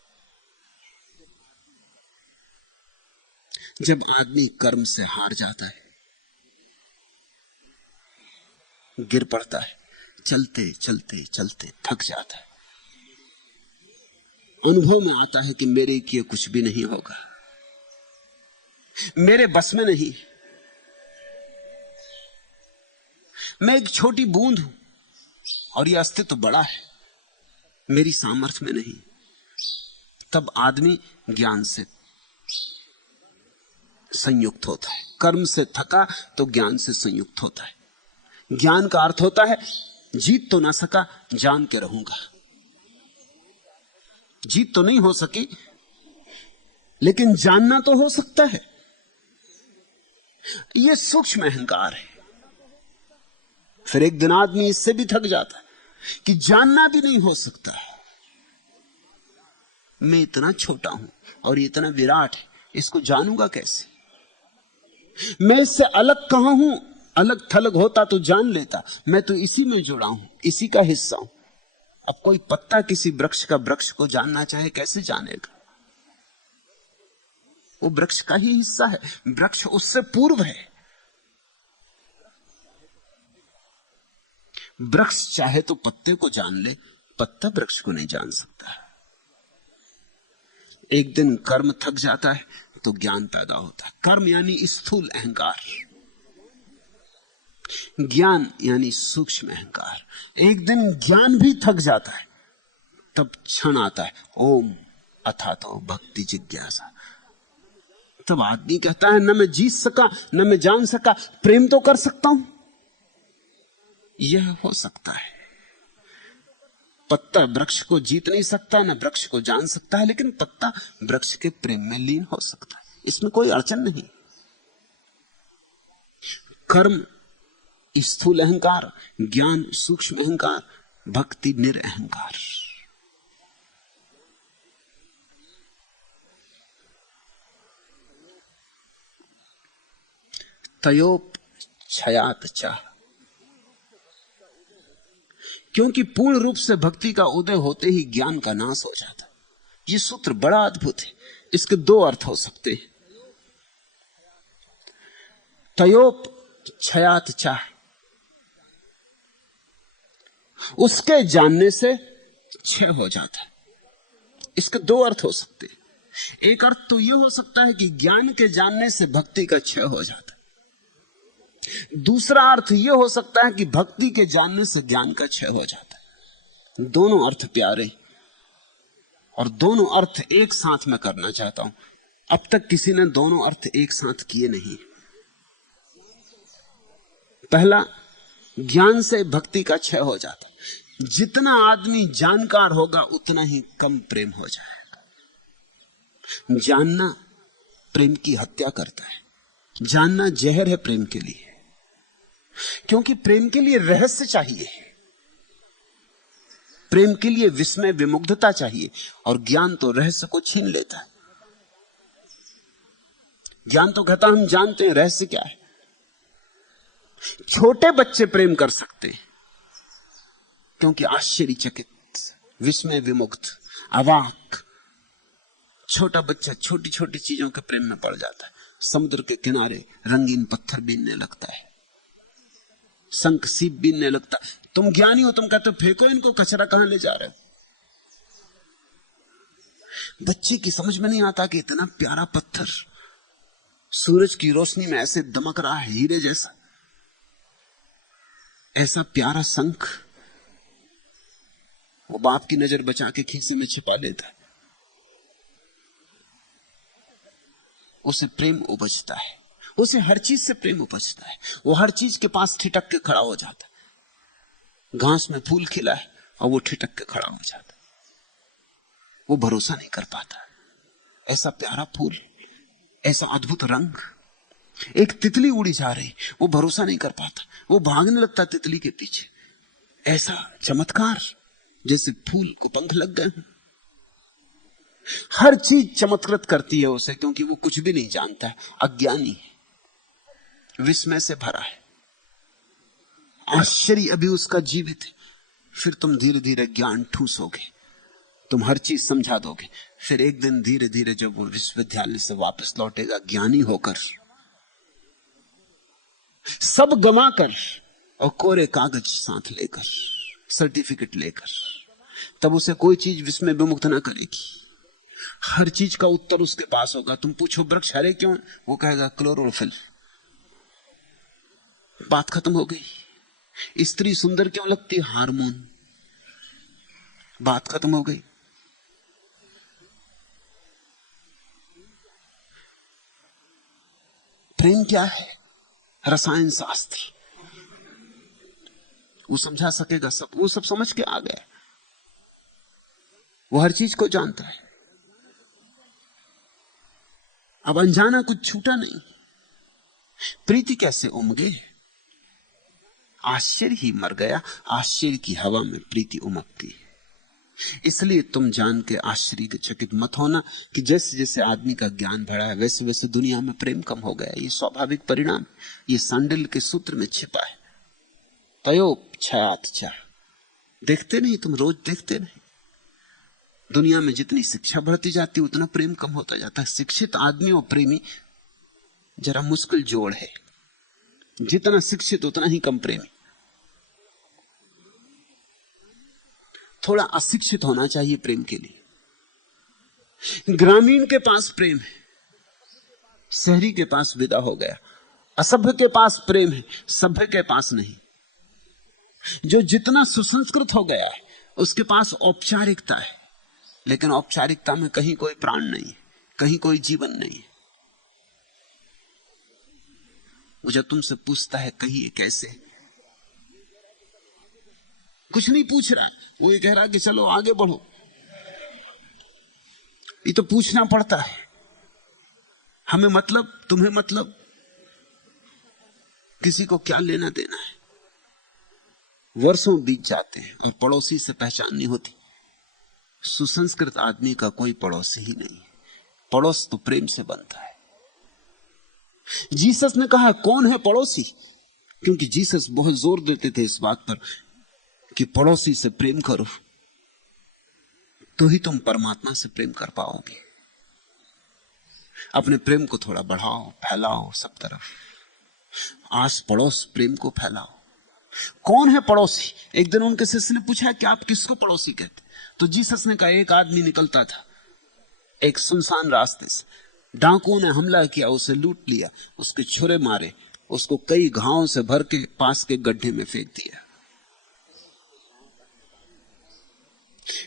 जब आदमी कर्म से हार जाता है, गिर पड़ता है, चलते चलते चलते थक जाता है, अनुभव में आता है कि मेरे किए कुछ भी नहीं होगा, मेरे बस में नहीं, मैं एक छोटी बूंद हूं और यह अस्तित्व बड़ा है, मेरी सामर्थ्य में नहीं। तब आदमी ज्ञान से संयुक्त होता है। कर्म से थका तो ज्ञान से संयुक्त होता है। ज्ञान का अर्थ होता है, जीत तो ना सका, जान के रहूंगा। जीत तो नहीं हो सकी, लेकिन जानना तो हो सकता है। यह सूक्ष्म अहंकार है। फिर एक दिन आदमी इससे भी थक जाता है कि जानना भी नहीं हो सकता। मैं इतना छोटा हूं और ये इतना विराट है, इसको जानूंगा कैसे? मैं इससे अलग कहां हूं? अलग थलग होता तो जान लेता, मैं तो इसी में जुड़ा हूं, इसी का हिस्सा हूं। अब कोई पत्ता किसी वृक्ष का वृक्ष को जानना चाहे, कैसे जानेगा? वो वृक्ष का ही हिस्सा है, वृक्ष उससे पूर्व है। वृक्ष चाहे तो पत्ते को जान ले, पत्ता वृक्ष को नहीं जान सकता। एक दिन कर्म थक जाता है तो ज्ञान पैदा होता है। कर्म यानी स्थूल अहंकार, ज्ञान यानी सूक्ष्म अहंकार। एक दिन ज्ञान भी थक जाता है, तब क्षण आता है, ओम, अथा तो भक्ति जिज्ञासा। तब आदमी कहता है न मैं जीत सका न मैं जान सका, प्रेम तो कर सकता हूं। यह हो सकता है। पत्ता वृक्ष को जीत नहीं सकता, न वृक्ष को जान सकता है, लेकिन पत्ता वृक्ष के प्रेम में लीन हो सकता है। इसमें कोई अड़चन नहीं। कर्म स्थूल अहंकार, ज्ञान सूक्ष्म अहंकार, भक्ति निरअहंकार। तयोप क्षयात चाह, क्योंकि पूर्ण रूप से भक्ति का उदय होते ही ज्ञान का नाश हो जाता। यह सूत्र बड़ा अद्भुत है। इसके दो अर्थ हो सकते हैं। तयोप क्षयात चाह, उसके जानने से क्षय हो जाता है। इसके दो अर्थ हो सकते हैं। एक अर्थ तो यह हो सकता है कि ज्ञान के जानने से भक्ति का क्षय हो जाता है। दूसरा अर्थ यह हो सकता है कि भक्ति के जानने से ज्ञान का क्षय हो जाता है। दोनों अर्थ प्यारे और दोनों अर्थ एक साथ में करना चाहता हूं। अब तक किसी ने दोनों अर्थ एक साथ किए नहीं। पहला, ज्ञान से भक्ति का क्षय हो जाता। जितना आदमी जानकार होगा उतना ही कम प्रेम हो जाएगा। जानना प्रेम की हत्या करता है। जानना जहर है प्रेम के लिए, क्योंकि प्रेम के लिए रहस्य चाहिए, प्रेम के लिए विस्मय विमुग्धता चाहिए, और ज्ञान तो रहस्य को छीन लेता है। ज्ञान तो कहता हम जानते हैं, रहस्य क्या है। छोटे बच्चे प्रेम कर सकते हैं क्योंकि आश्चर्यचकित, विस्मय विमुग्ध, अवाक। छोटा बच्चा छोटी छोटी चीजों के प्रेम में पड़ जाता है। समुद्र के किनारे रंगीन पत्थर बीनने लगता है, शंख सीप बीनने लगता। तुम ज्ञानी हो, तुम कहते हो फेंको इनको, कचरा कहां ले जा रहे हो। बच्चे की समझ में नहीं आता कि इतना प्यारा पत्थर सूरज की रोशनी में ऐसे दमक रहा है, हीरे जैसा। ऐसा प्यारा शंख वो बाप की नजर बचा के खीसे में छिपा लेता है। उसे प्रेम उपजता है, उसे हर चीज से प्रेम उपजता है। वो हर चीज के पास ठिठक के खड़ा हो जाता है। घास में फूल खिला है और वो ठिठक के खड़ा हो जाता है। वो भरोसा नहीं कर पाता। ऐसा प्यारा फूल, ऐसा अद्भुत रंग, एक तितली उड़ी जा रही, वो भरोसा नहीं कर पाता। वो भागने लगता तितली के पीछे। ऐसा चमत्कार, जैसे फूल को पंख लग गए। हर चीज चमत्कृत करती है उसे, क्योंकि वो कुछ भी नहीं जानता है, अज्ञानी है, विस्मय से भरा है। आश्चर्य अभी उसका जीवित है। फिर तुम धीरे धीरे ज्ञान ठूसोगे, तुम हर चीज समझा दोगे। फिर एक दिन धीरे धीरे जब वो विश्वविद्यालय से वापस लौटेगा ज्ञानी होकर, सब गंवाकर और कोरे कागज साथ लेकर, सर्टिफिकेट लेकर, तब उसे कोई चीज विस्मय विमुक्त ना करेगी। हर चीज का उत्तर उसके पास होगा। तुम पूछो वृक्ष हरे क्यों, वो कहेगा क्लोरोफिल। बात खत्म हो गई। स्त्री सुंदर क्यों लगती है, हार्मोन। बात खत्म हो गई। प्रेम क्या है, रसायन शास्त्र। वो समझा सकेगा सब, वो सब समझ के आ गया। वो हर चीज को जानता है। अब अनजाना कुछ छूटा नहीं। प्रीति कैसे उमगे, आश्चर्य ही मर गया। आश्चर्य की हवा में प्रीति उमकती है। इसलिए तुम जान के आश्चर्यचकित मत होना कि जैसे जैसे आदमी का ज्ञान बढ़ा है वैसे वैसे दुनिया में प्रेम कम हो गया। ये स्वाभाविक परिणाम, ये सांडिल के सूत्र में छिपा है। तयोप क्षयात चाह, देखते नहीं तुम, रोज देखते नहीं। दुनिया में जितनी शिक्षा बढ़ती जाती उतना प्रेम कम होता जाता है। शिक्षित आदमी और प्रेमी जरा मुश्किल जोड़ है। जितना शिक्षित उतना ही कम प्रेमी। थोड़ा अशिक्षित होना चाहिए प्रेम के लिए। ग्रामीण के पास प्रेम है, शहरी के पास विदा हो गया। असभ्य के पास प्रेम है, सभ्य के पास नहीं। जो जितना सुसंस्कृत हो गया है उसके पास औपचारिकता है, लेकिन औपचारिकता में कहीं कोई प्राण नहीं, कहीं कोई जीवन नहीं। वो जब तुमसे पूछता है कहिए कैसे, कुछ नहीं पूछ रहा, वो ये कह रहा कि चलो आगे बढ़ो। ये तो पूछना पड़ता है, हमें मतलब, तुम्हें मतलब, किसी को क्या लेना देना है। वर्षों बीत जाते हैं और पड़ोसी से पहचान नहीं होती। सुसंस्कृत आदमी का कोई पड़ोसी ही नहीं है। पड़ोस तो प्रेम से बनता है। जीसस ने कहा कौन है पड़ोसी, क्योंकि जीसस बहुत जोर देते थे इस बात पर कि पड़ोसी से प्रेम करो, तो ही तुम परमात्मा से प्रेम कर पाओगे। अपने प्रेम को थोड़ा बढ़ाओ, फैलाओ सब तरफ, आस पड़ोस प्रेम को फैलाओ। कौन है पड़ोसी? एक दिन उनके शिष्य ने पूछा कि आप किसको पड़ोसी कहते? तो जीसस ने कहा एक आदमी निकलता था एक सुनसान रास्ते से, डाकुओं ने हमला किया, उसे लूट लिया, उसके छुरे मारे, उसको कई घावों से भर के पास के गड्ढे में फेंक दिया।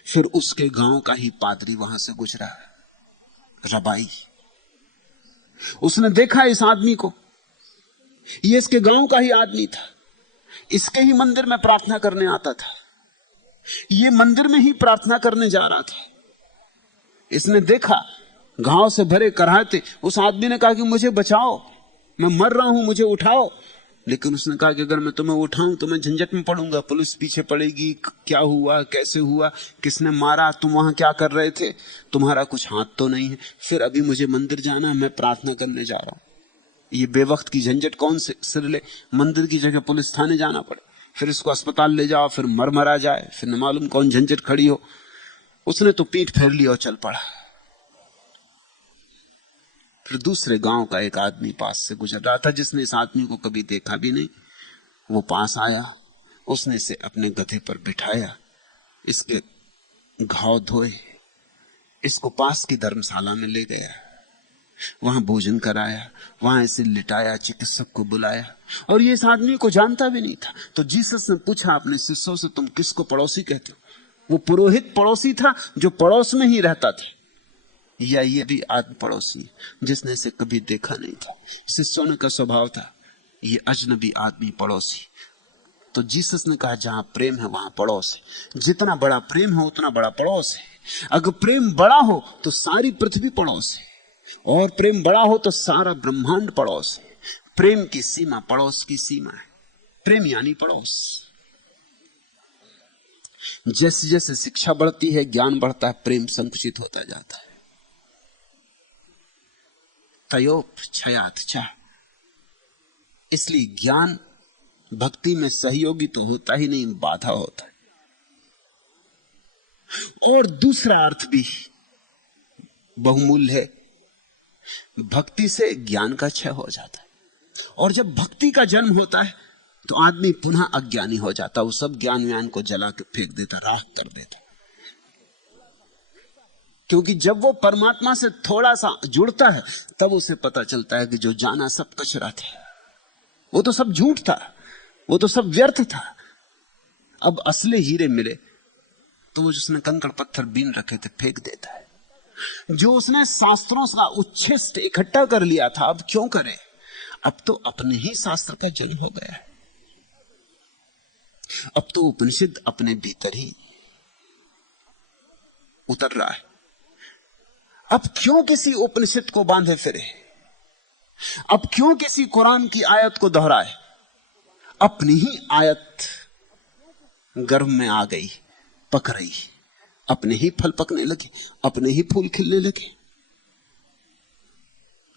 फिर उसके गांव का ही पादरी वहां से गुजरा, रबाई। उसने देखा इस आदमी को, ये इसके गांव का ही आदमी था, इसके ही मंदिर में प्रार्थना करने आता था, ये मंदिर में ही प्रार्थना करने जा रहा था। इसने देखा घाव से भरे कराहते, उस आदमी ने कहा कि मुझे बचाओ, मैं मर रहा हूं, मुझे उठाओ। लेकिन उसने कहा कि अगर मैं तुम्हें उठाऊं तो मैं झंझट में पड़ूंगा, पुलिस पीछे पड़ेगी, क्या हुआ, कैसे हुआ, किसने मारा, तुम वहां क्या कर रहे थे, तुम्हारा कुछ हाथ तो नहीं है। फिर अभी मुझे मंदिर जाना है, मैं प्रार्थना करने जा रहा हूं, ये बेवक्त की झंझट कौन से सिर ले? मंदिर की जगह पुलिस थाने जाना पड़े, फिर इसको अस्पताल ले जाओ, फिर मरा जाए, फिर न मालूम कौन झंझट खड़ी हो। उसने तो पीठ फेर ली और चल पड़ा। फिर दूसरे गांव का एक आदमी पास से गुजर रहा था, जिसने इस आदमी को कभी देखा भी नहीं। वो पास आया, उसने इसे अपने गधे पर बिठाया, इसके घाव धोए, इसको पास की धर्मशाला में ले गया, वहां भोजन कराया, वहां इसे लिटाया, चिकित्सक को बुलाया, और ये इस आदमी को जानता भी नहीं था। तो जीसस ने पूछा अपने शिष्यों से, तुम किसको पड़ोसी कहते हो? वो पुरोहित पड़ोसी था जो पड़ोस में ही रहता था, या ये भी आदमी पड़ोसी जिसने इसे कभी देखा नहीं था? शिष्यों का स्वभाव था ये अजनबी आदमी पड़ोसी। तो जीसस ने कहा जहां प्रेम है वहां पड़ोस है। जितना बड़ा प्रेम है उतना बड़ा पड़ोस है। अगर प्रेम बड़ा हो तो सारी पृथ्वी पड़ोस है, और प्रेम बड़ा हो तो सारा ब्रह्मांड पड़ोस है। प्रेम की सीमा पड़ोस की सीमा है। प्रेम यानी पड़ोस। जैसे जैसे शिक्षा बढ़ती है, ज्ञान बढ़ता है, प्रेम संकुचित होता जाता है। तयोप छयात छा। इसलिए ज्ञान भक्ति में सहयोगी तो होता ही नहीं, बाधा होता है। और दूसरा अर्थ भी बहुमूल्य है, भक्ति से ज्ञान का क्षय हो जाता है। और जब भक्ति का जन्म होता है तो आदमी पुनः अज्ञानी हो जाता, वो सब ज्ञान व्यान को जला के फेंक देता, राख कर देता। क्योंकि जब वो परमात्मा से थोड़ा सा जुड़ता है तब उसे पता चलता है कि जो जाना सब कचरा था, वो तो सब झूठ था, वो तो सब व्यर्थ था। अब असली हीरे मिले तो वो जिसने कंकड़ पत्थर बीन रखे थे फेंक देता है। जो उसने शास्त्रों का उच्छिष्ट इकट्ठा कर लिया था अब क्यों करे? अब तो अपने ही शास्त्र का जन्म हो गया है। अब तो उपनिषद अपने भीतर ही उतर रहा है। अब क्यों किसी उपनिषद को बांधे फिरे? अब क्यों किसी कुरान की आयत को दोहराए? अपनी ही आयत गर्भ में आ गई, पक रही, अपने ही फल पकने लगे, अपने ही फूल खिलने लगे।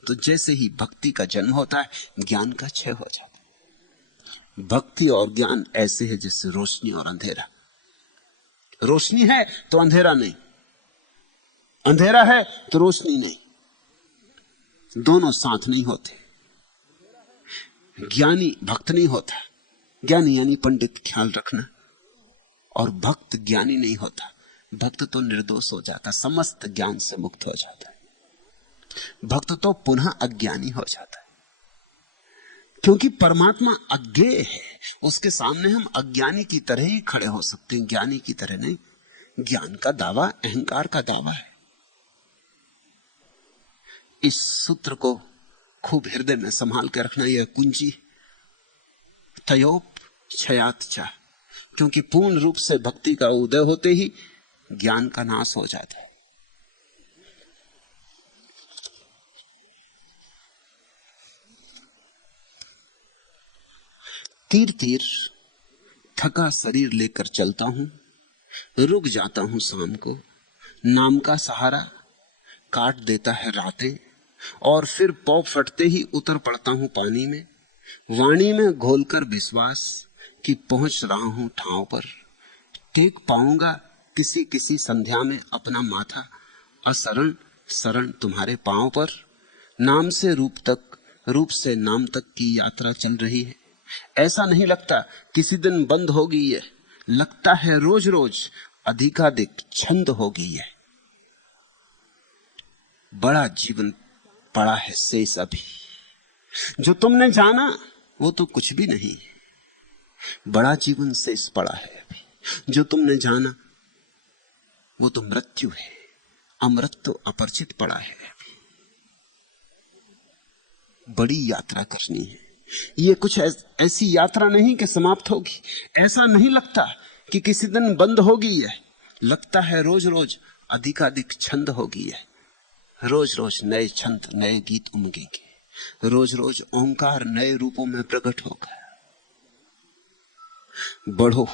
तो जैसे ही भक्ति का जन्म होता है ज्ञान का क्षय हो जाता है। भक्ति और ज्ञान ऐसे है जैसे रोशनी और अंधेरा। रोशनी है तो अंधेरा नहीं, अंधेरा है तो रोशनी नहीं, दोनों साथ नहीं होते। ज्ञानी भक्त नहीं होता, ज्ञानी यानी पंडित, ख्याल रखना। और भक्त ज्ञानी नहीं होता, भक्त तो निर्दोष हो जाता, समस्त ज्ञान से मुक्त हो जाता है। भक्त तो पुनः अज्ञानी हो जाता है, क्योंकि परमात्मा अज्ञेय है, उसके सामने हम अज्ञानी की तरह ही खड़े हो सकते हैं, ज्ञानी की तरह नहीं। ज्ञान का दावा अहंकार का दावा है। इस सूत्र को खूब हृदय में संभाल के रखना, यह कुंजी तयोप क्षयात चा, क्योंकि पूर्ण रूप से भक्ति का उदय होते ही ज्ञान का नाश हो जाता है। तीर तीर थका शरीर लेकर चलता हूं, रुक जाता हूं शाम को, नाम का सहारा काट देता है रातें, और फिर पौ फटते ही उतर पड़ता हूं पानी में, वाणी में घोलकर विश्वास कि पहुंच रहा हूं ठाव पर, टेक पाऊंगा किसी किसी संध्या में अपना माथा, असरण शरण तुम्हारे पांव पर। नाम से रूप तक, रूप से नाम तक की यात्रा चल रही है। ऐसा नहीं लगता किसी दिन बंद होगी ये, लगता है रोज रोज अधिकाधिक छंद होगी ये। बड़ा जीवन पड़ा है शेष अभी, जो तुमने जाना वो तो कुछ भी नहीं है। बड़ा जीवन शेष पड़ा है अभी, जो तुमने जाना वो तो मृत्यु है। अमृत तो अपरिचित पड़ा है अभी। बड़ी यात्रा करनी है। ये कुछ ऐसी यात्रा नहीं कि समाप्त होगी। ऐसा नहीं लगता कि किसी दिन बंद होगी ये, लगता है रोज रोज अधिकाधिक छंद होगी ये। रोज रोज नए छंद, नए गीत उमगेंगे। रोज रोज ओंकार नए रूपों में प्रकट होगा। बढ़ो,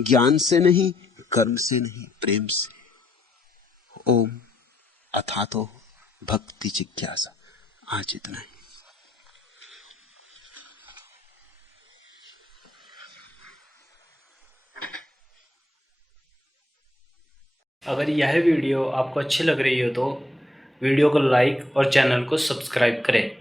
ज्ञान से नहीं, कर्म से नहीं, प्रेम से। ओम अथातो भक्ति जिज्ञासा। आज इतना ही। अगर यह वीडियो आपको अच्छी लग रही हो तो वीडियो को लाइक और चैनल को सब्सक्राइब करें।